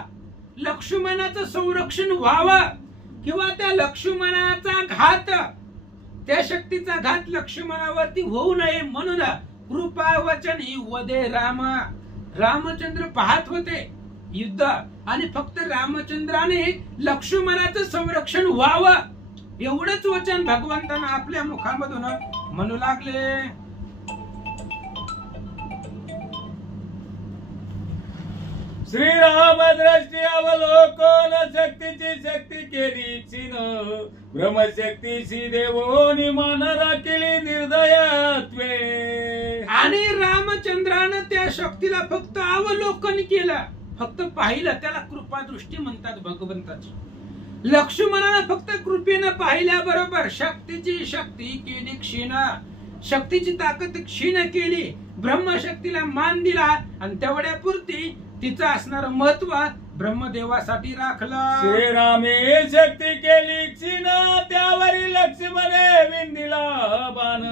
लक्ष्मणाचं संरक्षण व्हावं किंवा त्या लक्ष्मणाचा घात, त्या शक्तीचा घात लक्ष्मणावरती होऊ नये म्हणून कृपा वचन ही वदे राम. रामचंद्र पाहत होते युद्ध आणि फक्त रामचंद्राने लक्ष्मणाचं संरक्षण व्हावं एवढंच वचन भगवंतानं आपल्या मुखामधून म्हणू लागले. श्रीराम दृष्टी अवलोकन शक्तीची शक्ती केली चिन ब्रह्मशक्तीशी देवोनी मान राखिली निर्दयत्वे. आणि रामचंद्रानं त्या शक्तीला फक्त अवलोकन केलं, फक्त पाहिलं. त्याला कृपा दृष्टी म्हणतात भगवंताची. लक्ष्मणानं फक्त कृपेनं पाहिल्याबरोबर शक्तीची शक्ती केली क्षीण, शक्तीची ताकद क्षीण केली. ब्रह्मशक्तीला मान दिला आणि तेवढ्यापुरती तिचं असणार महत्व ब्रह्मदेवासाठी राखलं. श्रीरामे शक्ती केली क्षीण त्यावरी लक्ष्मणे विंदिला बाण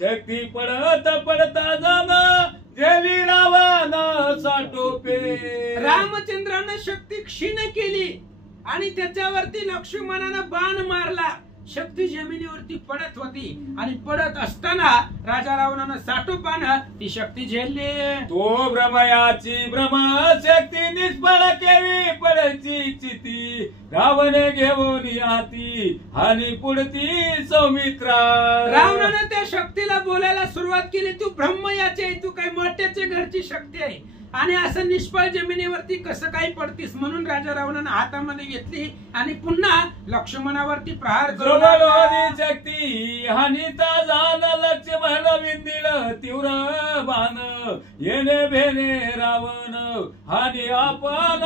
शक्ती पडत पडता जाण गेली रावण साटोपे. रामचंद्रानं शक्ती क्षीण केली आणि त्याच्यावरती लक्ष्मणानं बाण मारला. शक्ती जमिनीवरती पडत होती आणि पडत असताना राजा रावणानं साठोपानं ती शक्ती झेलली. तो भ्रमयाची ब्रह्मशक्ती निष्फळ केली पडायची चिती रावण घेऊन हाती आणि पुढती सौमित्रा. रावणानं त्या शक्तीला बोलायला सुरुवात केली, तू ब्रह्मयाची आहे, तू काही मोठ्याच्या घरची शक्ती आहे आणि असं निष्फळ जमिनीवरती कसं काही पडतीस. म्हणून राजा रावणानं हातामध्ये घेतली आणि पुन्हा लक्ष्मणावरती प्रहार करून शक्ती हानिता जाण लक्ष्मण विंदिल तीव्र बाण येणे भेने रावण हानी आपण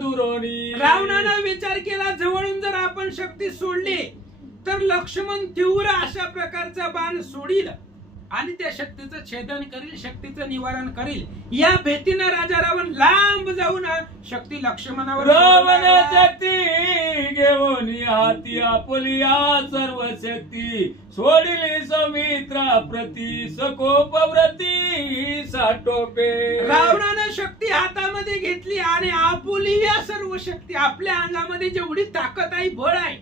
दुरोणी. रावणानं विचार केला जवळून जर आपण शक्ती सोडली तर लक्ष्मण तीव्र अशा प्रकारचा बाण सोडील आणि त्या शक्तीचं छेदन करील, शक्तीचं निवारण करील. या भीतीनं राजा रावण लांब जाऊन शक्ती लक्ष्मणावर रावण शक्ती घेऊन हाती आपली सर्व शक्ती सोडिली सौमित्रा प्रती सकोप व्रती साटोपे. रावणानं शक्ती हातामध्ये घेतली आणि आपुली या सर्व शक्ती, आपल्या अंगामध्ये जेवढी ताकद आहे, बळ आहे,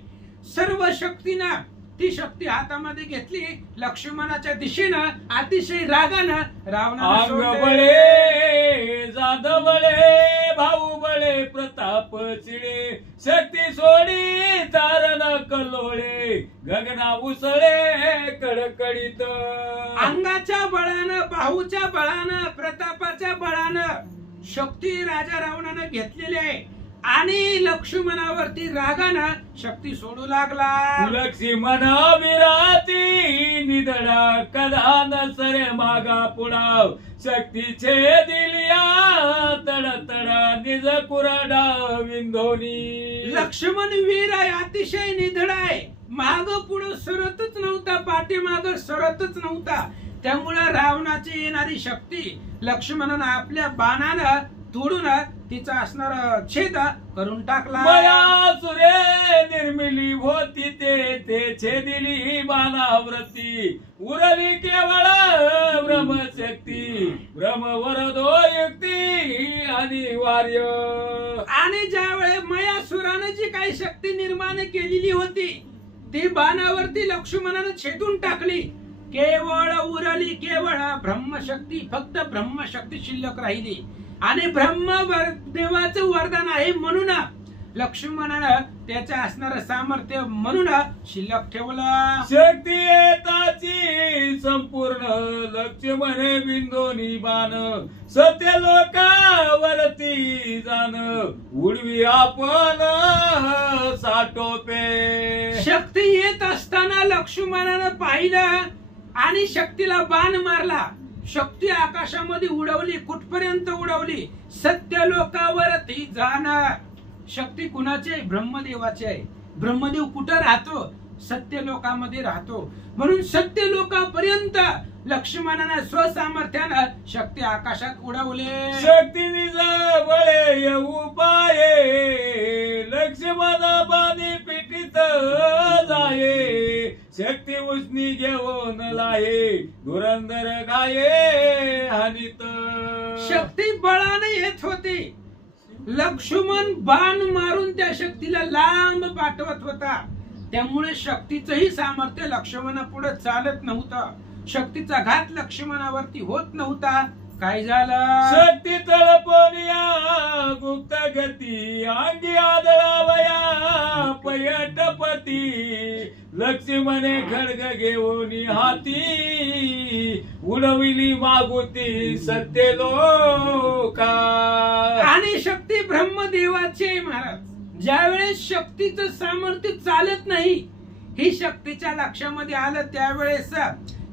सर्व शक्तीनं ती शक्ती हातामध्ये घेतली. लक्ष्मणाच्या दिशेनं अतिशय रागानं रावणानं बळे जाधव बळे भाऊ बळे प्रताप चिडे शक्ती सोडी तार कल्लोळे गगना उसळे कडकडीत. अंगाच्या बळानं, बाहूच्या बळानं, प्रतापाच्या बळानं शक्ती राजा रावणानं घेतलेली आहे आणि लक्ष्मणावरती रागानं शक्ती सोडू लागला. लक्ष्मण विराती निधडा कधा न सरे मागा पुढाव शक्तीचे दिलिया तडतडा निज कुरडा विंधोनी. लक्ष्मण वीर आहे, अतिशय निधड आहे, माग पुढे सरतच नव्हता, पाठीमाग सरतच नव्हता. त्यामुळे रावणाची येणारी शक्ती लक्ष्मणानं आपल्या बाणानं तोडून तिचा असणारा छेद करून टाकला. मया सुरे निर्मिली होती ते छेदिली बाणावृत्ती उरली केवळ ब्रह्मशक्ती ब्रह्मवरदो युक्ती अनिवार्य. आणि ज्यावेळे मयासुरानं जी काही शक्ती निर्माण केलेली होती ती बाणावरती लक्ष्मणानं छेदून टाकली. केवळ उरली केवळ ब्रह्मशक्ती, फक्त ब्रह्मशक्ती शिल्लक राहिली आणि ब्रह्मदेवाचं वरदान आहे म्हणून लक्ष्मणानं त्याचं असणारं सामर्थ्य म्हणून शिल्लक ठेवलं. शक्ती येताची संपूर्ण लक्ष्मण बिंदोनी बाण सत्य लोकावरती जाण उडवी आपण साठोपे. शक्ती येत असताना लक्ष्मणानं पाहिलं आणि शक्तीला बाण मारला. शक्ती आकाशामध्ये उडवली, कुठपर्यंत उडवली? सत्य लोकावरती जाणार. शक्ती कुणाची आहे? ब्रह्मदेवाची आहे. ब्रह्मदेव कुठं राहतो? सत्य लोकामध्ये राहतो. म्हणून सत्य लोकापर्यंत लक्ष्मणानं स्वसामर्थ्यानं शक्ती आकाशात उडवले. शक्ती निज बळे येऊ पाये लक्ष्मण बाणी पिटीत जाये शक्ती उसनी घेऊन लाये धुरंधर गाये हानित. शक्ती बळाने येत होती. लक्ष्मण बाण मारून त्या शक्तीला लांब पाठवत होता. त्यामुळे शक्तीचंही सामर्थ्य लक्ष्मणापुढे चालत नव्हतं. शक्तीचा घात लक्ष्मणावरती होत नव्हता. काय झालं? शक्ती तळपणिया गुप्त गती अंगी आदळावया पयटपती लक्ष्मणे खड्ग घेऊन हाती उडविली मागुती सत्य लोका. आणि शक्ती ब्रह्मदेवाची आहे महाराज. ज्यावेळेस शक्तीचं सामर्थ्य चालत नाही, ही शक्तीच्या लक्षामध्ये आलं त्यावेळेस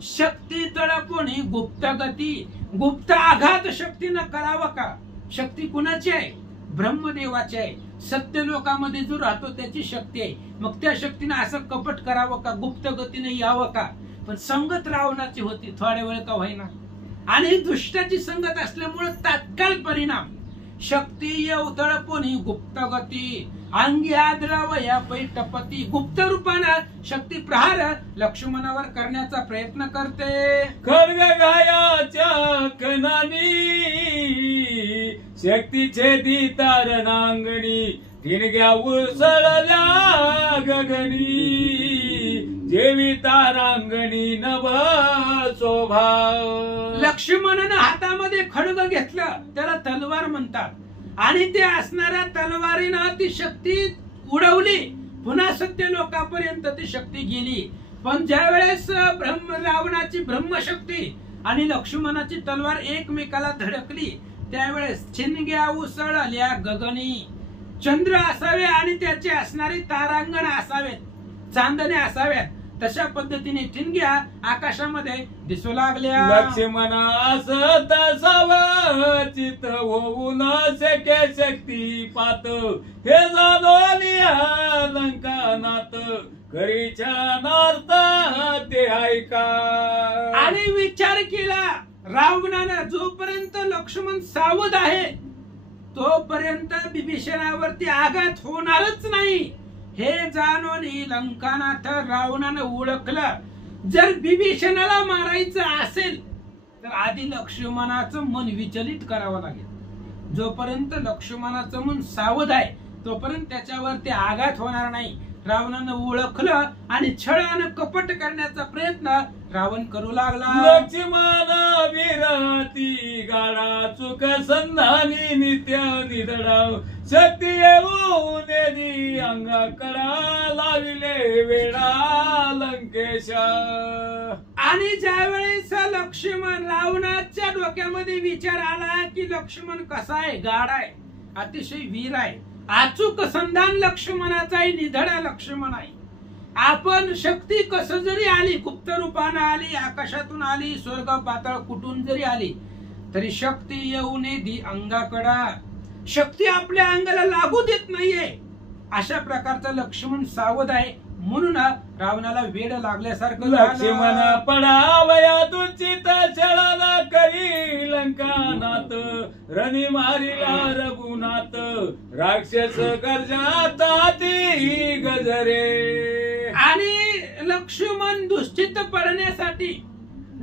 शक्ती तळपणी गुप्त गती, गुप्त आघात शक्तीनं करावं का? शक्ती कुणाची आहे? ब्रह्मदेवाची आहे. सत्य लोकामध्ये जो राहतो त्याची शक्ती आहे. मग त्या शक्तीनं असं कपट करावं का? गुप्त गतीने यावं का? पण संगत रावणाची होती थोड्या वेळ का होईना. आणि दुष्टाची संगत असल्यामुळे तात्काळ परिणाम. शक्ती येवतळ कोणी गुप्त गती अंगी आदरावया पैटपती. गुप्त रूपानं शक्ती प्रहार लक्ष्मणावर करण्याचा प्रयत्न करते. खड्ग गायाच्या कणानी शक्तीचे दी तारणांगणी ठिणग्या उसळल्या गगनी जेवी तारांगणी नभ शोभा. लक्ष्मणानं हातामध्ये खड्ग घेतलं, त्याला तलवार म्हणतात. आणि ते असणाऱ्या तलवारीनं ती शक्ती उडवली. पुन्हा सत्य लोकांपर्यंत ती शक्ती गेली. पण ज्या वेळेस रावणाची ब्रह्मशक्ती आणि लक्ष्मणाची तलवार एकमेकाला धडकली त्यावेळेस छिनग्या उसळल्या गगनी. चंद्र असावे आणि त्याचे असणारे तारांगण असावेत, चांदणे असाव्यात. तशा पद्धतीने ठिणग्या आकाशामध्ये दिसू लागल्या. लक्ष्मणास तसाव चित होऊ न शके शक्ती पात हे जाणवलिया लंकानात करी छळणार्थ ते ऐका. आणि विचार केला रावणानं, जोपर्यंत लक्ष्मण सावध आहे तोपर्यंत विभीषणावरती आघात होणारच नाही हे जाणून लंकानाथ रावणानं ओळखलं. जर विभीषणाला मारायचं असेल तर आधी लक्ष्मणाचं मन विचलित करावं लागेल. जोपर्यंत लक्ष्मणाचं मन सावध आहे तोपर्यंत त्याच्यावरती आघात होणार नाही. रावणानं ओळखलं आणि छळानं कपट करण्याचा प्रयत्न रावण करू लागला. लक्ष्मण विरती गाडा चुक संधानी नित्य निधडाव शक्ती येऊ देदी अंगाकडा लाविले वेडा लंकेशा. आणि ज्यावेळेस लक्ष्मण रावणाच्या डोक्यामध्ये विचार आला की लक्ष्मण कसा आहे, गाढ आहे, अतिशय वीर आहे, अचूक संधान लक्ष्मणाचा आहे, निधडा लक्ष्मण आहे. आपण शक्ती कसं जरी आली, गुप्त रूपानं आली, आकाशातून आली, स्वर्ग पाताळ कुठून जरी आली तरी शक्ती येऊ नये अंगाकडा, शक्ती आपल्या अंगाला लागू देत नाहीये. अशा प्रकारचा लक्ष्मण सावध आहे. म्हणून रावणाला वेड लागल्यासारखं लक्ष्मण पडावया तुचित छळाला करी लंकानाथ रणी मारिला रघुनाथ राक्षस गर्जात ती गजरे. आणि लक्ष्मण दुश्चित पडण्यासाठी,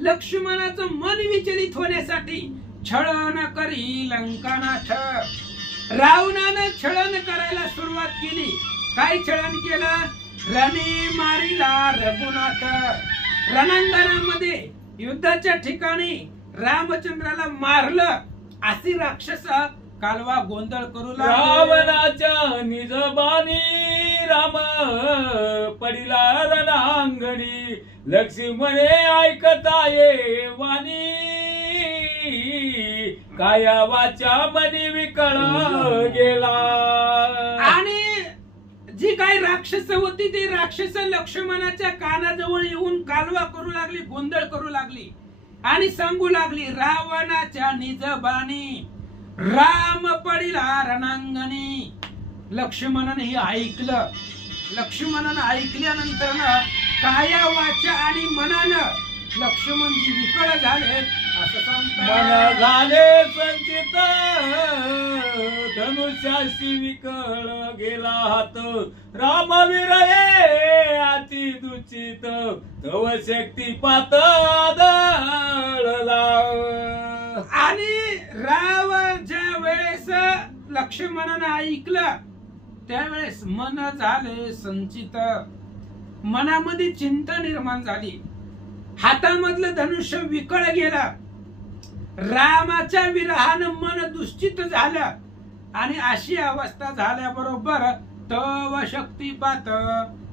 लक्ष्मणाचं मन विचलित होण्यासाठी छळण करी लंकानाथ. रावणानं छळण करायला सुरुवात केली. काय छळण केलं? रणी मारिला रघुनाथ. रणांगणामध्ये युद्धाच्या ठिकाणी रामचंद्राला मारलं अशी राक्षस कालवा गोंधळ करू लागला. रावणाच्या निजबानी राम पडिला रणांगणी लक्ष्मणे ऐकता ये वाणी काया वाचा मनी विकळ गेला. आणि जी काही राक्षस होती ती राक्षस लक्ष्मणाच्या कानाजवळ येऊन कालवा करू लागली, गोंधळ करू लागली आणि सांगू लागली रावणाच्या निजबानी राम पडिला रणांगणी. लक्ष्मणाने हे ऐकलं. लक्ष्मणानं ऐकल्यानंतर काया वाचा आणि मनानं लक्ष्मणजी विकळ झाले असं सांगतात. मन झाले संचित धनुष्याशी विकळ गेला हात रामवीर ये अति दुचित तव शक्ती पातळला. आणि राव ज्या वेळेस लक्ष्मणानं ऐकलं त्यावेळेस मन झाले संचित, मनामध्ये चिंता निर्माण झाली. हातामधलं धनुष्य विकळ गेला. रामाच्या विरहानं मन दुश्चित झालं आणि अशी अवस्था झाल्याबरोबर तव शक्तिपात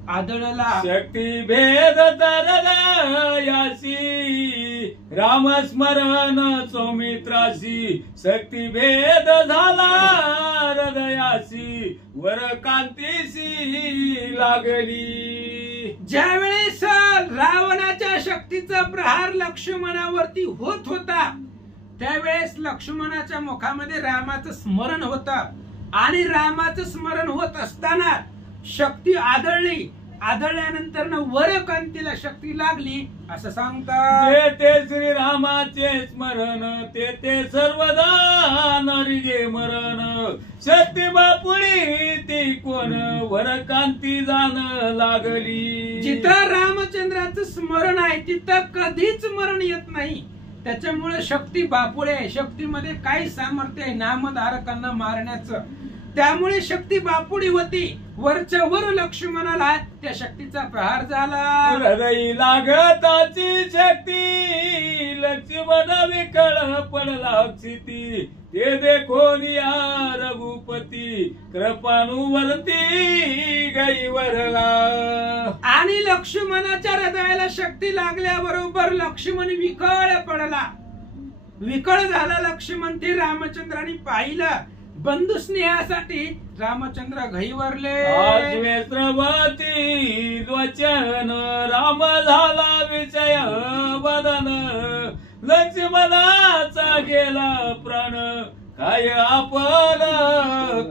आदळला. शक्ती भेद याशी रामस्मरण सौमित्राशी शक्ती भेद झाला हृदयाशी वर कांतीशी लागली. ज्यावेळेस रावणाच्या शक्तीचा प्रहार लक्ष्मणावरती होत होता त्यावेळेस लक्ष्मणाच्या मुखामध्ये रामाचं स्मरण होतं आणि रामाचं स्मरण होत असताना शक्ती आदळली. आदळल्यानंतर वरकांतीला शक्ती लागली असं सांगतात. ते श्रीरामाचे स्मरण ते सर्वदा नरिगे मरण शक्ती बापुडी ती कोण वरकांती जाण लागली. जिथं रामचंद्राचं स्मरण आहे तिथं कधीच मरण येत नाही. त्याच्यामुळे शक्ती बापुळे, शक्तीमध्ये काही सामर्थ्य आहे नामधारकांना मारण्याचं. त्यामुळे शक्ती बापुडी होती. वरच्या वर लक्ष्मणाला त्या शक्तीचा प्रहार झाला. हृदय लागताची शक्ती लक्ष्मण विकळ पडला क्षिती ते देखोन या रघुपती कृपानुवरती गई वरला. आणि लक्ष्मणाच्या हृदयाला शक्ती लागल्याबरोबर लक्ष्मण विकळ पडला. विकळ झाला लक्ष्मण. ते रामचंद्राने पाहिलं. बंधू स्नेहासाठी रामचंद्र घाईवरले. श्रवती वचन राम झाला विषय बदन लक्ष्मणाचा गेला प्राण काय आपण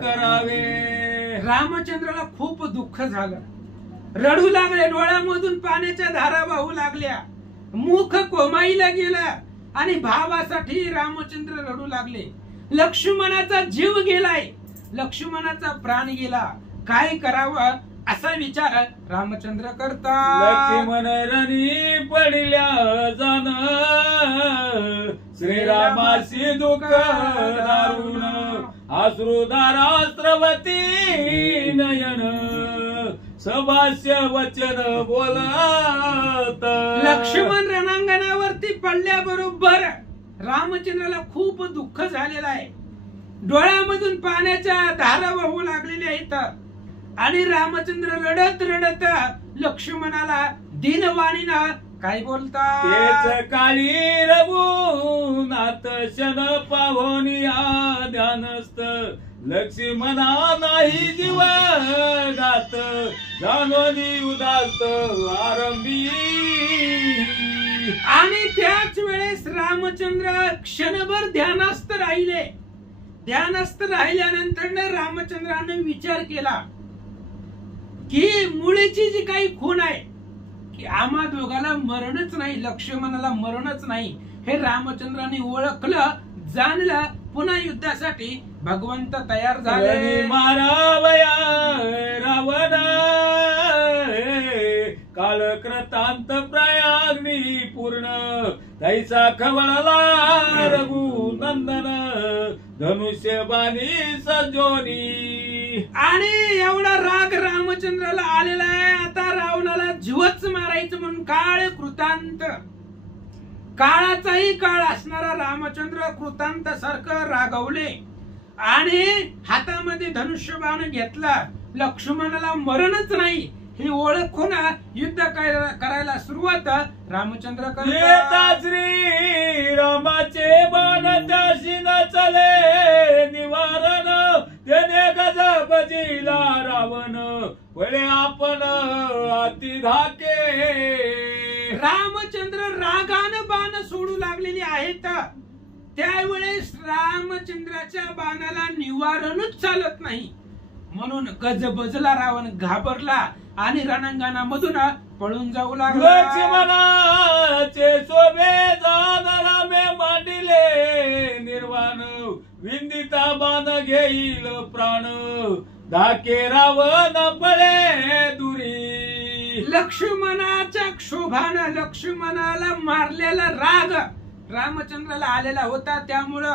करावे. रामचंद्राला खूप दुःख झालं. रडू लागले. डोळ्यामधून पाण्याच्या धारा वाहू लागल्या. मुख कोमाईला गेला आणि भावासाठी रामचंद्र रडू लागले. लक्ष्मणाचा जीव गेलाय, लक्ष्मणाचा प्राण गेला, काय करावं असा विचार रामचंद्र करतात. लक्ष्मण रणी पडल्या जाण श्रीरामाशी दुःख दारुण अश्रुधारा स्रवती नयन सभाष्य वचन बोलत. लक्ष्मण रणांगणावरती पडल्याबरोबर रामचंद्राला खूप दुःख झालेलं आहे. डोळ्यामधून पाण्याच्या धारा वाहू लागलेल्या आहेत आणि रामचंद्र रडत रडत लक्ष्मणाला दीनवाणीनं काय बोलतात. तेच काळी रघुनाथ शन पावनिया ध्यानस्थ लक्ष्मणा नाही जीव गात जानोनी उदास्त आरंभी. आणि त्याच वेळेस रामचंद्र क्षणभर ध्यानस्थ राहिले. ध्यानस्थ राहिल्यानंतर रामचंद्राने विचार केला की मुळीची जी काही खून आहे की आम्हा दोघाला मरणच नाही, लक्ष्मणाला मरणच नाही हे रामचंद्राने ओळखलं, जाणलं. पुन्हा युद्धासाठी भगवंत तयार झाले. मारावया रावण कालकृतांत प्रयाग्नी पूर्ण तैसा खवळला रघुनंदन धनुष्य बाणी सजोनी. आणि एवढा राग रामचंद्राला आलेला आहे. आता रावणाला जीवच मारायचं म्हणून काळ कृतांत, काळाचाही काळ असणारा रामचंद्र कृतांत सारखं रागवले आणि हातामध्ये धनुष्यबाण घेतला. लक्ष्मणाला मरणच नाही ही ओळखून युद्ध करायला सुरुवात रामचंद्र करतात. श्री रामाचे बाण त्याशी न चले निवारण त्याने गज बजिला रावण पळे आपण अति धाके. रामचंद्र रागानं बाण सोडू लागलेली आहेत. त्यावेळेस रामचंद्राच्या बाणाला निवारणच चालत नाही म्हणून गजबजला रावण घाबरला आणि रणांगणामधून पळून जाऊ लागला. लक्ष्मणाचे शोभे जाण रामे मांडिले निर्वाण विंदिता बाण घेईल प्राण धाके रावण पळे दुरी. लक्ष्मणाच्या क्षोभानं लक्ष्मणाला मारलेला राग रामचंद्राला आलेला होता. त्यामुळं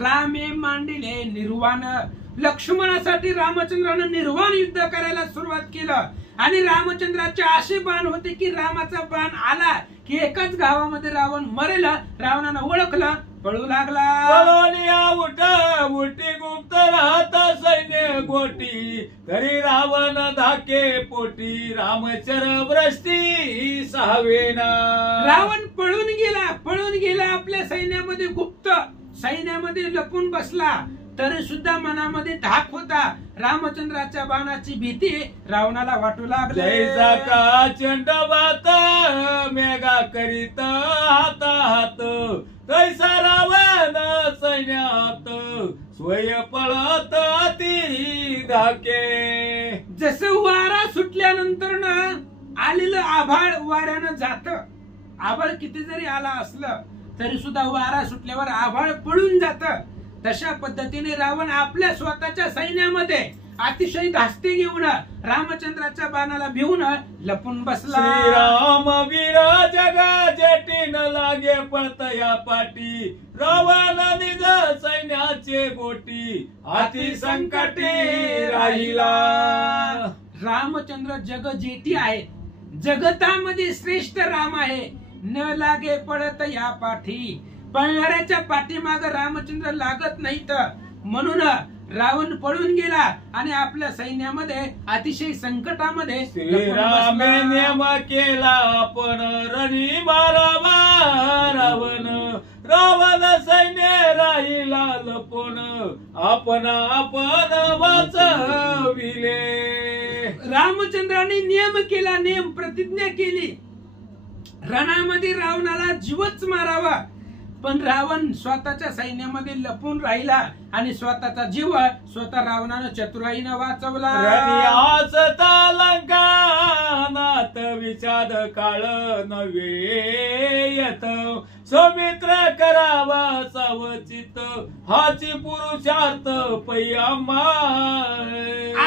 रामे मांडिले निर्वाण. लक्ष्मणासाठी रामचंद्रानं निर्वाण युद्ध करायला सुरुवात केलं आणि रामचंद्राचे असे बाण होते की रामाचा बाण आला की एकाच गावामध्ये रावण मरेल. रावणानं ओळखलं, पळू लागला. उठी गुप्त राहत सैन्य गोटी तरी रावण धाके पोटी रामचर भ्रष्टी सहावेना. रावण पळून गेला आपल्या सैन्यामध्ये, गुप्त सैन्यामध्ये लपून बसला. तरी सुद्धा मनामध्ये धाक होता. रामचंद्राच्या बाणाची भीती रावणाला वाटू लागली. जैसा का चंडवात मेघा करीत हात हात तैसा रावण सैन्यात स्वय पळत अति धाके. जसं वारा सुटल्यानंतर ना आलेलं आभाळ वाऱ्यानं जात. आभाळ किती जरी आला असलं तरी सुद्धा वारा सुटल्यावर आभाळ पळून जात. तशा पद्धतीने रावण आपल्या स्वतःच्या सैन्यामध्ये अतिशय धास्ती घेऊन रामचंद्राच्या बाणाला भिवून लपून बसला. श्रीराम वीर जगा जेटीन लागे पळतया पाटी रावण निज सैन्याचे गोटी अति संकटी राहिला. रामचंद्र जग जेठी आहे, जगतामध्ये श्रेष्ठ राम आहे. न लागे पळत या पाठी, पळणाऱ्याच्या पाठीमाग रामचंद्र लागत नाहीत म्हणून रावण पळून गेला आणि आपल्या सैन्यामध्ये अतिशय संकटामध्ये श्रीरामे नेम केला आपण रणी मारावा रावण रावण सैन्य राहिला लपून आपण वाचविले. रामचंद्राने नियम केला, नियम प्रतिज्ञा केली, रणामध्ये रावणाला जीवच मारावा. पण रावण स्वतःच्या सैन्यामध्ये लपून राहिला आणि स्वतःचा जीव स्वतः रावणानं चतुराईनं वाचवला. लंकानाथ विषाद काळ नव्हे येत सौमित्र करावा सावचित हाची पुरुषार्थ पैयामा.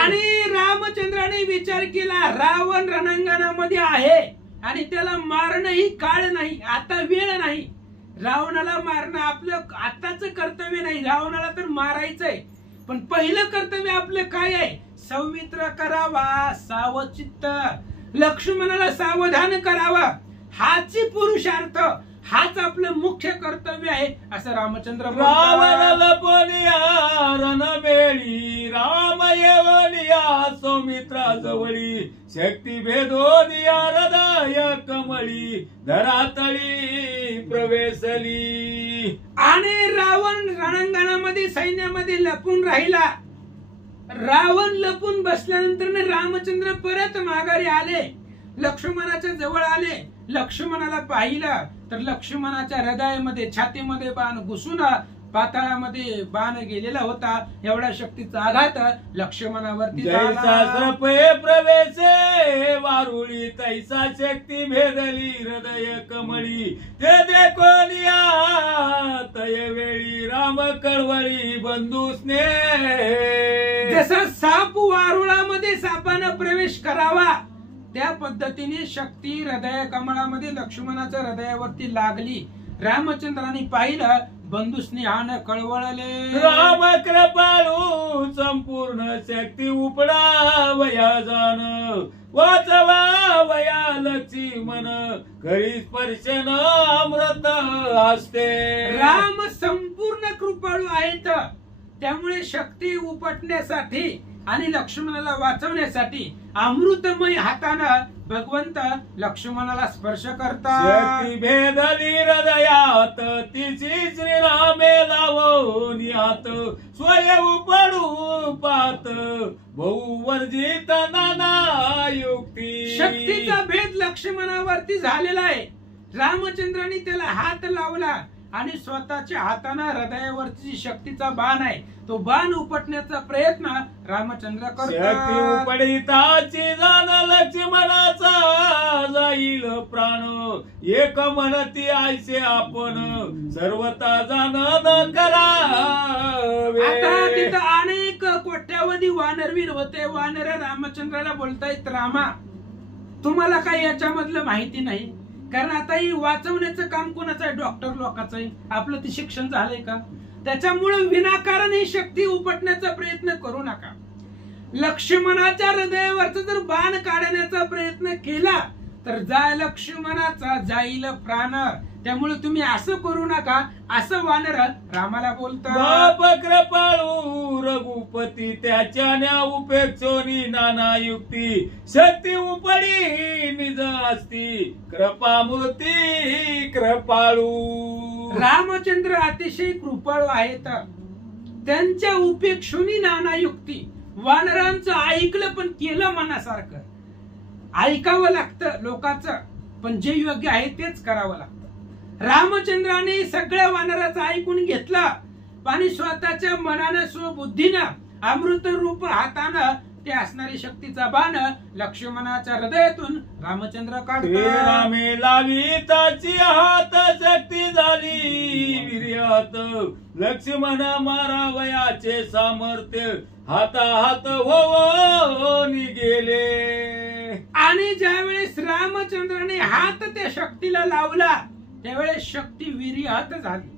आणि रामचंद्राने विचार केला रावण रणांगणामध्ये आहे आणि त्याला मारणं ही काळ नाही, आता वेळ नाही. रावणाला मारणं आपलं आताच कर्तव्य नाही, रावणाला तर मारायचंय. पण पहिलं कर्तव्य आपलं काय आहे? सौमित्र करावा सावचित्त, लक्ष्मणाला सावधान करावा, हाची पुरुषार्थ, हाच आपलं मुख्य कर्तव्य आहे असं रामचंद्र रावण लपनिया रणवेळी, राम येवनिया सौमित्रा जवळी, शक्ती भेदोनिया हृदय कमळी, धरातळी प्रवेशली. आणि रावण रणांगणामध्ये सैन्यामध्ये लपून राहिला. रावण लपून बसल्यानंतर रामचंद्र परत माघारी आले, लक्ष्मणाच्या जवळ आले. लक्ष्मणाला पाहिलं तर लक्ष्मणाच्या हृदयामध्ये छातीमध्ये बाण घुसून पाताळामध्ये बाण गेलेला होता. एवढा शक्तीचा आघात लक्ष्मणावरती जैसा श्रपे प्रवेशे वारुळी, तैसा शक्ती भेदली हृदय कमळी, ते देखोनिया तय वेळी राम कळवळी बंधू स्नेह. जसा साप वारुळामध्ये सापानं प्रवेश करावा त्या पद्धतीने शक्ती हृदय कमळामध्ये लक्ष्मणाच्या हृदयावरती लागली. रामचंद्राने पाहिलं, बंधू स्नेहानं कळवळले. राम कृपाळू संपूर्ण शक्ती उपडावया जाण, वाचवावया लक्ष्मण करी स्पर्शन अमृत असते. राम संपूर्ण कृपाळू आहेत, त्यामुळे शक्ती उपटण्यासाठी आणि लक्ष्मणाला वाचवण्यासाठी अमृतमय हातानं भगवंत लक्ष्मणाला स्पर्श करतात. शक्ती भेदली हृदयात, तिची श्रीरामे लावून हात, स्वयं पडू पात बहुवर्जित नाना युक्ती. शक्तीचा भेद लक्ष्मणावरती झालेला आहे. रामचंद्राने त्याला हात लावला आणि स्वतःच्या हाताने हृदयावरची शक्तीचा बाण आहे तो बाण उपटण्याचा प्रयत्न रामचंद्र शक्ती करतात. उपडिताची जाण लक्ष्मणाचा जाईल प्राण, एक म्हणती आयसे आपण सर्वता जाण न करावे. आता तिथं अनेक कोट्यावधी वानरवीर होते. वानर रामचंद्राला बोलतायत, रामा तुम्हाला काही याच्यामधलं माहिती नाही, कारण आता ही वाचवण्याचं काम कोणाचं आहे? डॉक्टर लोकांचं आहे. आपलं ते शिक्षण झालंय का? त्याच्यामुळे विनाकारण ही शक्ती उपटण्याचा प्रयत्न करू नका. लक्ष्मणाच्या हृदयावरचा जर बाण काढण्याचा प्रयत्न केला तर लक्ष्मणाचा जाईल प्राण. त्यामुळे तुम्ही असं करू नका असं वानर रामाला बोलतात. बाप कृपाळू रघुपती त्याच्या न्या उपेक्षोनी नाना युक्ती, शक्ती उपडी निज असती कृपामूर्ती कृपाळू. रामचंद्र अतिशय कृपाळू आहेत, त्यांच्या उपेक्षुनी नाना युक्ती. वानरांचं ऐकलं पण केलं मनासारखं. ऐकावं लागतं लोकांचं, पण जे योग्य आहे तेच करावं लागतं. रामचंद्राने सगळ्या वानराचं ऐकून घेतलं आणि स्वतःच्या मनानं स्वबुद्धीनं अमृत रूप हातानं ते असणारी शक्तीचा बाण लक्ष्मणाच्या हृदयातून रामचंद्र काढतात. रामे लावी ताची हात शक्ती झाली वीर्यात, लक्ष्मण मारावयाचे सामर्थ्य हाताहात होऊन गेले. आणि ज्यावेळेस रामचंद्राने हात त्या शक्तीला लावला त्यावेळेस शक्ती वीर्यहत झाली.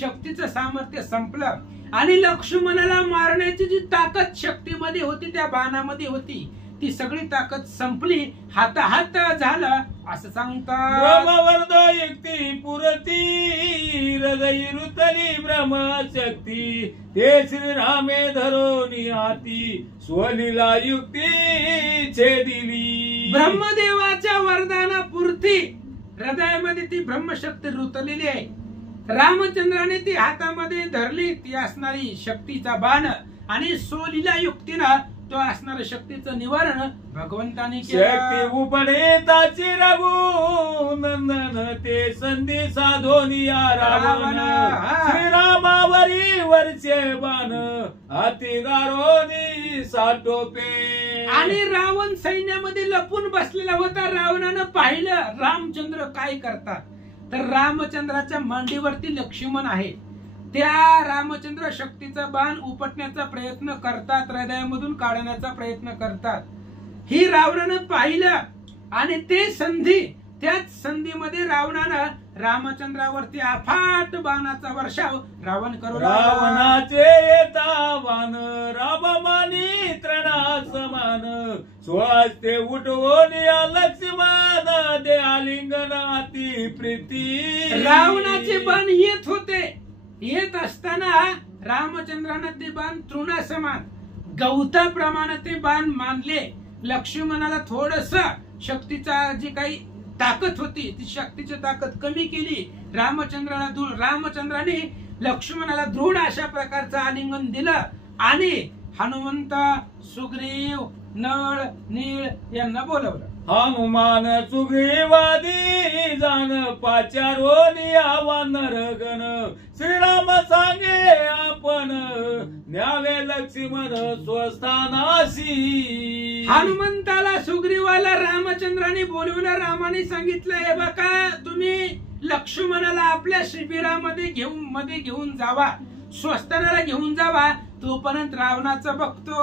शक्तीचं सामर्थ्य संपलं आणि लक्ष्मणाला मारण्याची जी ताकद शक्तीमध्ये होती त्या बाणामध्ये होती ती सगळी ताकद संपली. हाताहात झालं असं सांगतात. ब्रह्मवर्द युक्ती पुरती हृदय रुतली ब्रह्मशक्ती, ते श्रीरामे धरोनी हाती स्वलीला युक्ती छेदिली. ब्रह्मदेवाच्या वरदानापुरती हृदयामध्ये ती ब्रह्मशक्ती रुतलेली आहे. रामचंद्राने ती हातामध्ये धरली ती असणारी शक्तीचा बाण आणि सोलीला युक्तीनं तो असणाऱ्या शक्तीचं निवारण भगवंताने केलं. शक्ती उपडे ताची रघु नंदन, ते संधी साधोनिया रावण, श्रीरामावरी वरचे बाण हाती गारोनी साठोपे. आणि रावण सैन्यामध्ये लपून बसलेला होता. रावणानं पाहिलं रामचंद्र काय करतात, तर रामचंद्राच्या मांडीवरती लक्ष्मण आहे. त्या रामचंद्र शक्तीचा बाण उपटण्याचा प्रयत्न करतात, हृदयामधून काढण्याचा प्रयत्न करतात. ही रावणानं पाहिलं आणि ते संधी, त्याच संधीमध्ये रावणानं रामचंद्रावरती अफाट बाणाचा वर्षाव रावण करू लागला. रावणाचे येता बाण राममानी त्रणास स्वस्ते उठवून या लक्ष्मण दे आलिंगन अति प्रीती. रावणाचे बाण येत होते. येत असताना रामचंद्रानं ते बाण तृणासमान गवताप्रमाणे ते बाण मानले. लक्ष्मणाला थोडस शक्तीचा जी काही ताकद होती ती शक्तीची ताकद कमी केली. रामचंद्राने लक्ष्मणाला दृढ अशा प्रकारचं आलिंगन दिलं आणि हनुमंत, सुग्रीव, नळ, नीळ यांना बोलवलं. हनुमान सुग्रीवादी जाण पाचारोनी आवानर गण. श्रीराम सांगे आपण न्यावे लक्ष्मण स्वस्थानासी. हनुमंताला, सुग्रीवाला रामचंद्राने बोलवलं. रामाने सांगितलं, हे बघा तुम्ही लक्ष्मणाला आपल्या शिबिरामध्ये घेऊन जावा, स्वस्थानाला घेऊन जावा. तोपर्यंत रावणाचं बघतो.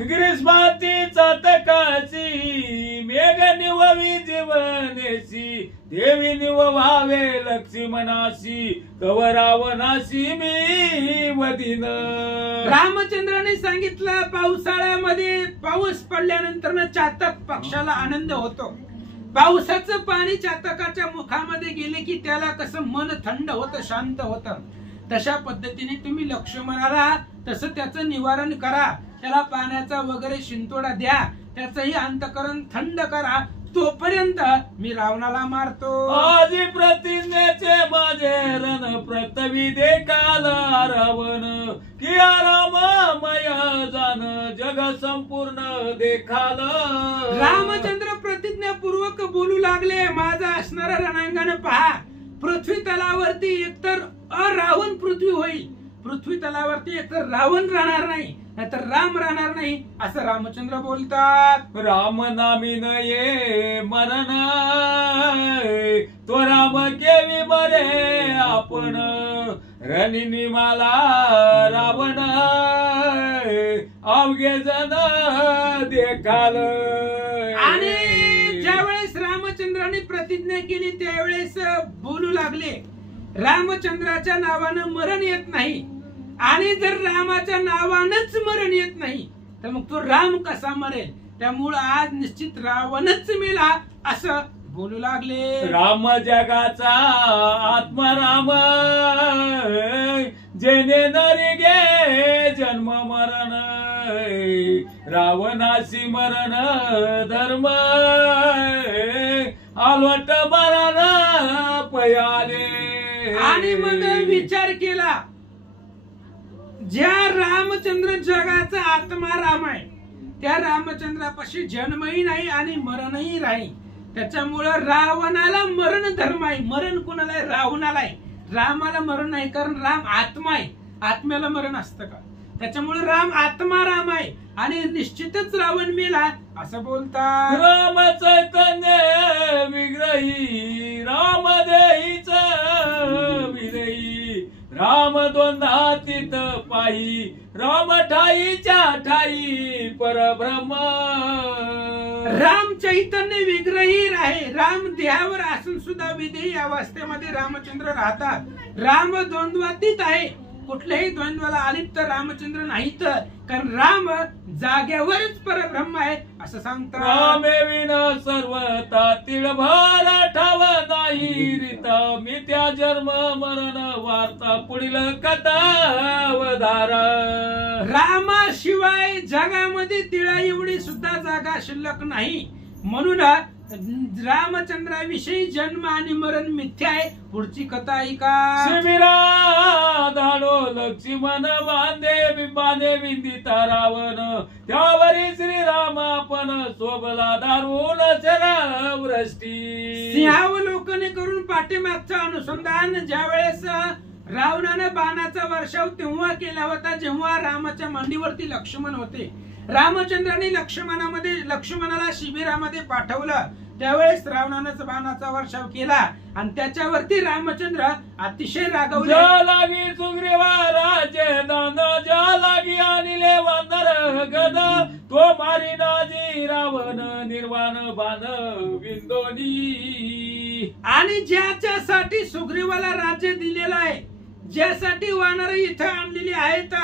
ग्रीष्माती चातकाची मेघ निववी जीवनेशी. देवी निव व्हावे लक्ष्मणाशी कव रावणाशी मी वदीन. रामचंद्राने सांगितलं, पावसाळ्यामध्ये पाऊस पडल्यानंतर चातक पक्षाला आनंद होतो. पावसाचं पाणी चातकाच्या मुखामध्ये गेले की त्याला कसं मन थंड होतं, शांत होतं. तशा पद्धतीने तुम्ही लक्ष्मणाला तसं त्याचं निवारण करा. त्याला पाण्याचा वगैरे शिंतोडा द्या, त्याचंही अंतकरण थंड करा. तोपर्यंत मी रावणाला मारतो. आजी प्रतिज्ञेचे माझे रण प्रतवी देखाल रावण. किया राममय जाण जग संपूर्ण देखाल. रामचंद्र प्रतिज्ञापूर्वक बोलू लागले, माझं असणारं रणांगण पहा. पृथ्वी तलावरती एकतर अरावण पृथ्वी होईल. पृथ्वी तलावरती एकतर रावण राहणार नाही, नाहीतर राम राहणार नाही, असं रामचंद्र बोलतात. राम नामी ये मरण तो राम केवी मरे आपण. रणिनी मला रावण अवघे जण देखाल. आणि ज्यावेळेस रामचंद्राने प्रतिज्ञा केली त्यावेळेस बोलू लागले, रामचंद्राच्या नावानं मरण येत नाही. आणि जर रामाच्या नावानंच मरण येत नाही तर मग तो राम कसा मरेल. त्यामुळं आज निश्चित रावणच मेला असं बोलू लागले. राम जगाचा आत्मा राम जेने नरी गे जन्म मरण. रावणाशी मरण धर्म आलवट मरण पयाले. आणि मग विचार केला, ज्या रामचंद्र जगाचा आत्मा राम आहे त्या रामचंद्रापाशी जन्मही नाही आणि मरणही नाही. त्याच्यामुळं रावणाला मरण धर्म आहे. मरण कुणाला आहे? रावणाला आहे. रामाला मरण नाही, कारण राम आत्मा आहे. आत्म्याला मरण असतं का? त्याच्यामुळे राम आत्मा राम आहे आणि निश्चितच रावण मेला असं बोलतात. राम चैतन्य विग्रही राम देहीच विरही. राम दोंदा तित पायी राम ठाईच्या ठाई परब्रह्म. राम चैतन्य विग्रही आहे. राम देहावर असून सुद्धा विदेही अवस्थेमध्ये रामचंद्र राहतात. राम द्वंद्वातीत आहे. कुठल्याही द्वंद्वाला अलिप्त रामचंद्र नाहीत, कारण राम जाग्यावरच परब्रह्म आहे असं सांगतात. रामे विन सर्वता तिळभार ठाव नाही रीता. मी त्या जन्म मरण वार्ता पुढील कथावधारा. रामाशिवाय जगामध्ये तिळा एवढी सुद्धा जागा शिल्लक नाही. म्हणून रामचंद्राविषयी जन्म आणि मरण मिथ्या आहे. पुढची कथा ऐका. शिबिरा धाडो लक्ष्मण बांधे बिंबाने विंदिता रावण. त्यावरी श्रीराम आपण सोबला दारुण शरवृष्टी. सिंहावलोकने करून पाठीमागचं अनुसंधान ज्या वेळेस रावणानं बाणाचा वर्षाव तेव्हा केला होता जेव्हा रामाच्या मांडीवरती लक्ष्मण होते. रामचंद्राने लक्ष्मणाला शिबिरामध्ये पाठवलं. त्यावेळेस रावणानंच बाणाचा वर्षाव केला आणि त्याच्यावरती रामचंद्र अतिशय रागवले. ज्या लागी सुग्रीवा राजे दान ज्या लागी आणले वानर गद. तो मारी नाजी रावण निर्वाण बाण विंदोनी. आणि ज्याच्यासाठी सुग्रीवाला राज्य दिलेलं आहे, ज्यासाठी वानर इथं आणलेली आहेत,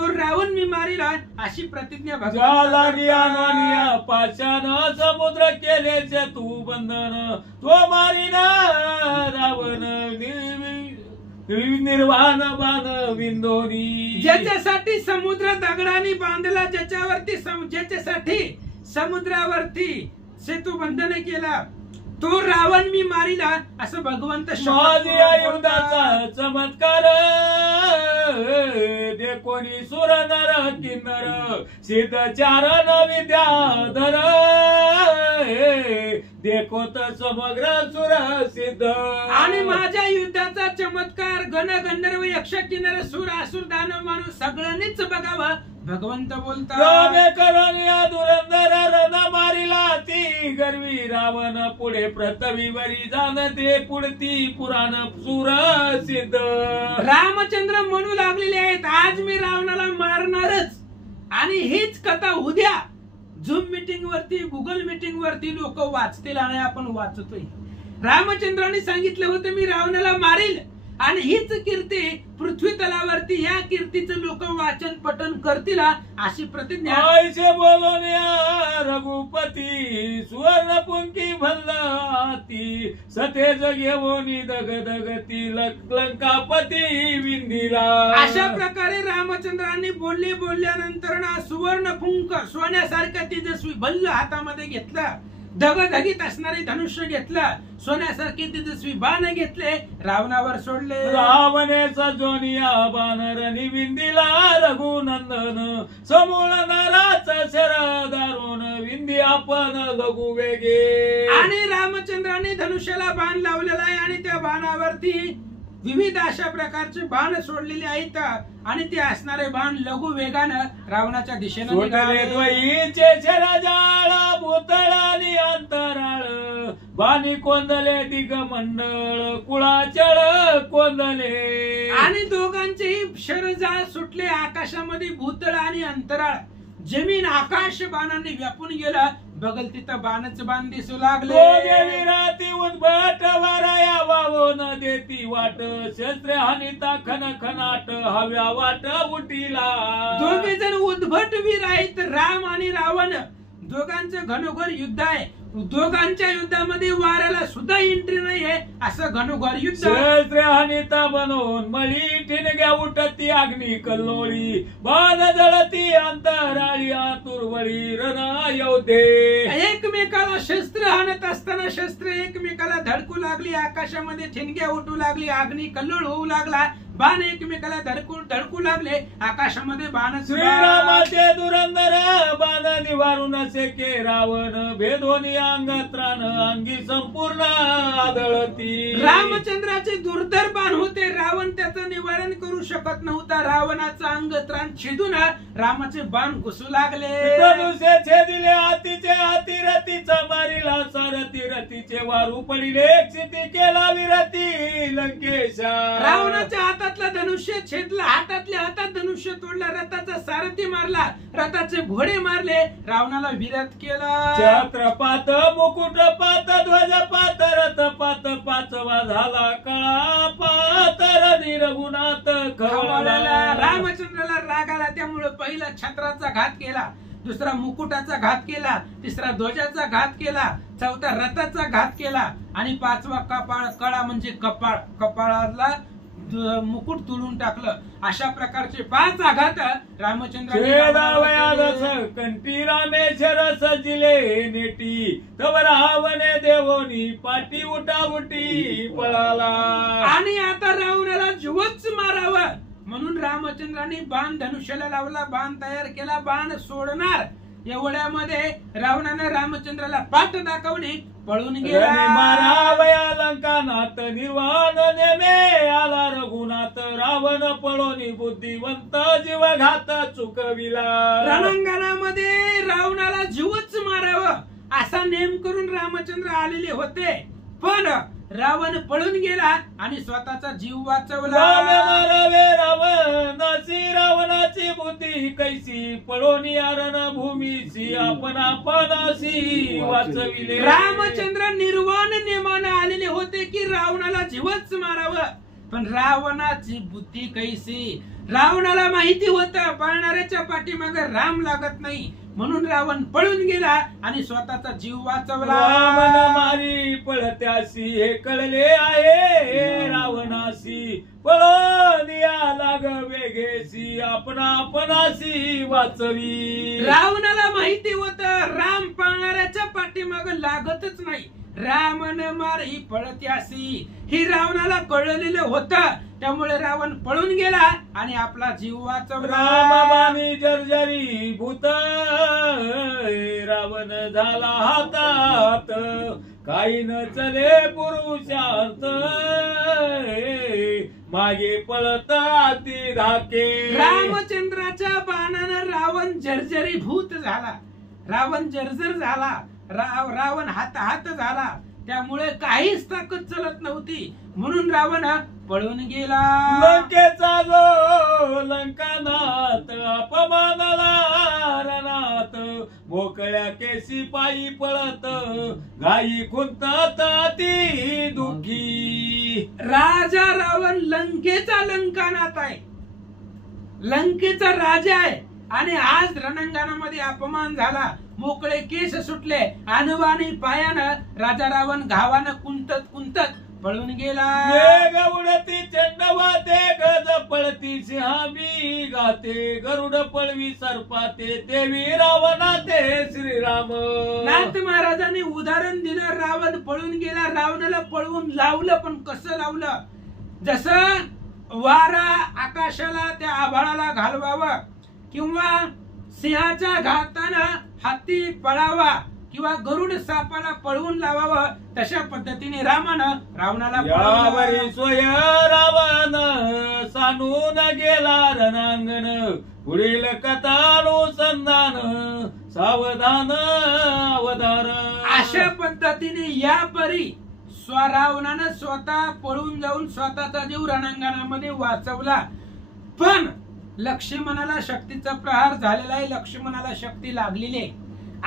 तो रावण मी मारिला अशी प्रतिज्ञा भगवान पाषाण समुद्र केलेचे तू बंधन तो मारिना रावण निर्वाण बाण विंदोरी. ज्याच्यासाठी समुद्र दगडाने बांधला, ज्याच्यासाठी समुद्रावरती सेतू बंधन केला, तो रावण मी मारिला असं भगवंत युद्धाचा चमत्कार दे कोणी सुर नर किन्नर सिद्ध चारण विद्याधर देखोत समग्र सुर सिद्ध. आणि माझ्या युद्धाचा चमत्कार गण गंधर्व यक्ष किन्नर सुर असुर दानव माणूस सगळ्यांनीच बघावं भगवंत बोलतात. करण्या धुरंधर रण मारिला ती गरवी रावण पुढे पृथ्वीवरी जाणते पुढती पुराण सुर सिद्ध. रामचंद्र म्हणू लागलेले आहेत आज मी रावणाला मारणारच. आणि हीच कथा उद्या झूम मीटिंग वरती गुगल मीटिंग वरती लोक वाचतील आणि आपण वाचतोय. रामचंद्रांनी सांगितलं होतं मी रावणाला मारील आणि हीच कीर्ती पृथ्वी तलावरती या कीर्तीचं लोक वाचन पठन करतील अशी प्रतिज्ञा. आईचे बोलण्या रघुपती सुवर्ण पुंकी भल्लाती सतेज घेऊन दग दगती लंकापती विंदीला. अशा प्रकारे रामचंद्रांनी बोलल्यानंतर ना सुवर्ण पुंक सोन्यासारखं तेजस्वी भल्ल हातामध्ये घेतलं, धगधगीत असणारे धनुष्य घेतलं, सोन्यासारखे तेजस्वी बाण घेतले, रावणावर सोडले. रावणेचा जोनिया बाणरणी विंदीला रघुनंदन समूळ नराचा शर दारुण विंदी आपण लघु वेगे. आणि रामचंद्राने धनुष्याला बाण लावलेला आहे आणि त्या बाणावरती विविध अशा प्रकारचे बाण सोडलेले आहेत आणि ते असणारे बाण लघु वेगानं रावणाच्या दिशेने भूतळानी अंतराळ बाणी कोंदले दिगमंडळ कुळाचळ कोंदले. आणि दोघांचेही शरजाळ सुटले आकाशामध्ये भूतळ आणि अंतराळ जमीन आकाश बाणांनी व्यापून गेला. बगल तिथं बाणच बाण दिसू लागले. राती उद्भट वाराया वावो न देती वाट शस्त्र हानिता खन खनाट हव्या वाट उटीला. दोघे जण उद्भट वीर आहेत राम आणि रावण. दोघांचं घनघोर युद्ध आहे. दोघांच्या युद्धामध्ये वाऱ्याला सुद्धा एंट्री नाहीये असं घनघोर युद्ध. शस्त्र हानिता बनवून मळी ठिणग्या उठती अग्नी कल्लोळी बाण जळती अंतराळी आतुरवळी रण योद्धे. एकमेकाला शस्त्र हाणत असताना शस्त्र एकमेकाला धडकू लागली, आकाशामध्ये ठिणग्या उठू लागली, अग्नी कल्लोळ होऊ लागला, बाण एकमेकाला धडकू लागले, आकाशामध्ये बाण. श्रीरामाचे दुरंदर बाण निवारून असे के रावण भेदोनी अंग त्राण अंगी संपूर्ण आदळती. रामचंद्राचे दुर्धर बाण होते, रावण त्याचं निवारण करू शकत नव्हता. रावणाचं अंग त्राण छेदून रामाचे बाण घुसू लागले. धनुष्य छेदिले हातीचे हाती रतीचा मारिला सारथी रतीचे वारू पडिले क्षिती केला विरती लंकेशा. रावणाच्या हातातला धनुष्य छेदला, हातातल्या हातात धनुष्य तोडला, रथाचा सारथी मारला, रथाचे घोडे मारले, रावणाला विरत केला. छत्रपात मुकुट पात ध्वज पात रथ पात पाचवा झाला काळा पात रणी रघुनाथ खवळला. रामचंद्राला राग आला त्यामुळे पहिला छत्राचा घात केला, दुसरा मुकुटाचा घात केला, तिसरा ध्वजाचा घात केला, चौथा रथाचा घात केला आणि पाचवा कळा म्हणजे कपाळाला मुकुट तुडून टाकलं. अशा प्रकारचे 5 आघात रामचंद्र. कंठी रामेश्वर सजिले नेटी तव रावणे देवोनी पाठी उठाउटी पळाला. आणि आता रावणाला जीवच मारावं म्हणून रामचंद्रांनी बाण धनुष्याला लावला, बाण तयार केला, बाण सोडणार एवढ्यामध्ये रावणानं रामचंद्राला पाठ दाखवली, पळून गेला. मारावया लंकानाथ निर्वाण नेमे आला रघुनाथ रावण पळोनी बुद्धिवंत जीव घात चुकविला. रणांगणामध्ये रावणाला जीवच मारावं असा नेम करून रामचंद्र आलेले होते, पण रावण पळून गेला आणि स्वतःचा जीव वाचवला. मारावे रावणाची रावणाची बुद्धी कैसी पळोनी आरण भूमीची आपण आपणाशी वाचविले. रामचंद्र निर्वाण नेमानं आलेले होते की रावणाला जीवच मारावं. पण रावणाची बुद्धी कैसी. रावणाला माहिती होतं पळणाऱ्याच्या पाठीमागे राम लागत नाही, म्हणून रावण पळून गेला आणि स्वतःचा जीव वाचवला. रावण मारी पळत्यासी हे कळले आहे रावणासी, पळून या लाग वेगेसी आपणासी वाचवी. रावणाला माहिती होतं राम पळणाऱ्याच्या पाठीमागे लागतच नाही, रामन मारी पळत्यासी ही रावणाला कळलेलं होतं. त्यामुळे रावण पळून गेला आणि आपला जीव वाचवला. रामबाणी जर्जरी भूत रावण झाला हातात, काही न चले पुरुषार्थ मागे पळत अति धाके. रामचंद्राच्या बाणानं रावण जर्जरीभूत झाला, रावण जर्जर झाला, रावण हात झाला. त्यामुळे काहीच ताकद चलत नव्हती, म्हणून रावण पळून गेला. लंकेचा जो लंकानाथ अपमानाला रणात, मोकळ्या केसी पायी पळत गायी खुंतात ती दुःखी. राजा रावण लंकेचा लंकानाथ आहे, लंकेचा राजा आहे आणि आज रणांगणामध्ये अपमान झाला, मोकळे केस सुटले, अनवाणी पायानं राजा रावण घावानं कुंतत कुंतत पळून गेला. उडती चंडवाते गज पळती सिंहाबी गाते, गरुड पळवी सर्पाते देवी रावणाते श्रीराम. नाथ महाराजांनी उदाहरण दिलं, रावण पळून गेला, रावणाला पळवून लावलं, पण कसं लावलं? जसं वारा आकाशाला त्या आभाळाला घालवावं किंवा सिंहाच्या घातानं हत्ती पळावा किंवा गरुड सापाला पळवून लावावं, तशा पद्धतीने रामानं रावणाला यावरी सोय रावण सांडून गेला रणांगण, पुढील कथानुसंधान सावधान अवधान. अशा पद्धतीने या परी रावणानं स्वतः पळून जाऊन स्वतःचा जीव रणांगणामध्ये वाचवला. पण लक्ष्मणाला शक्तीचा प्रहार झालेला आहे, लक्ष्मणाला शक्ती लागलेली आहे.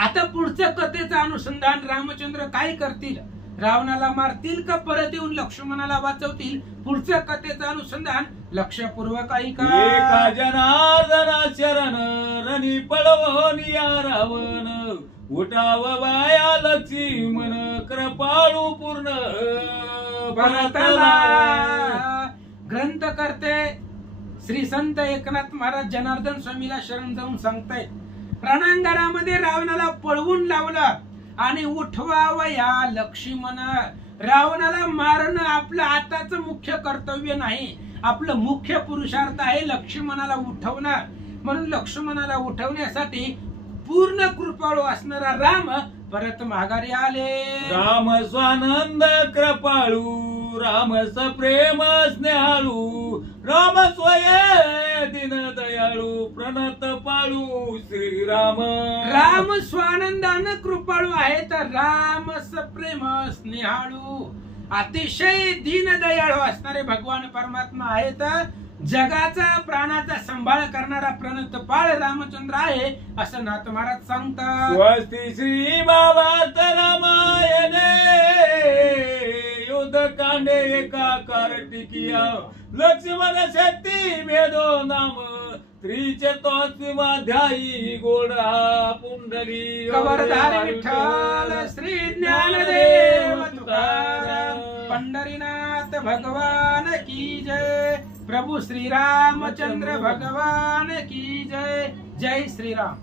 आता पुढचं कथेचं अनुसंधान रामचंद्र काय करतील? रावणाला मारतील का परत येऊन लक्ष्मणाला वाचवतील? पुढचं कथेचं अनुसंधान लक्षपूर्वक ऐका. एका जनार्दना शरण रणी पळवून या रावण, उठाव वाया लक्ष्मण कृपाळू पूर्ण भरतला. ग्रंथ करते श्री संत एकनाथ महाराज जनार्दन स्वामीला शरण जाऊन सांगतायत, रणांगणामध्ये रावणाला पळवून लावलं आणि उठवावया लक्ष्मण. रावणाला मारणं आपलं आताचं मुख्य कर्तव्य नाही, आपलं मुख्य पुरुषार्थ आहे लक्ष्मणाला उठवणं. म्हणून लक्ष्मणाला उठवण्यासाठी पूर्ण कृपाळू असणारा राम परत माघारी आले. राम स्वानंद कृपाळू, राम सप्रेम स्नेहाळू, राम स्वय दिन दयाळू प्रणत पाळू श्रीराम. राम स्वानंदानं कृपाळू आहे, तर राम सप्रेम स्नेहाळू अतिशय दीन दयाळू असणारे भगवान परमात्मा आहेत. जगाचा प्राणाचा सांभाळ करणारा प्रणत पाळ रामचंद्र आहे असं नाथ महाराज सांगतात. स्वस्ती श्री भावार्थ रामायणे युद्ध कांडे एकाकार टिकिया, लक्ष्मण शक्ती भेदो नाम त्रिचतोत्विमाध्यायी गोडा पुंडली कवरधारी विठ्ठल श्री ज्ञानदेव तुकाराम पंढरीनाथ भगवान की जय. प्रभु श्री रामचंद्र भगवान की जय. जय श्री राम.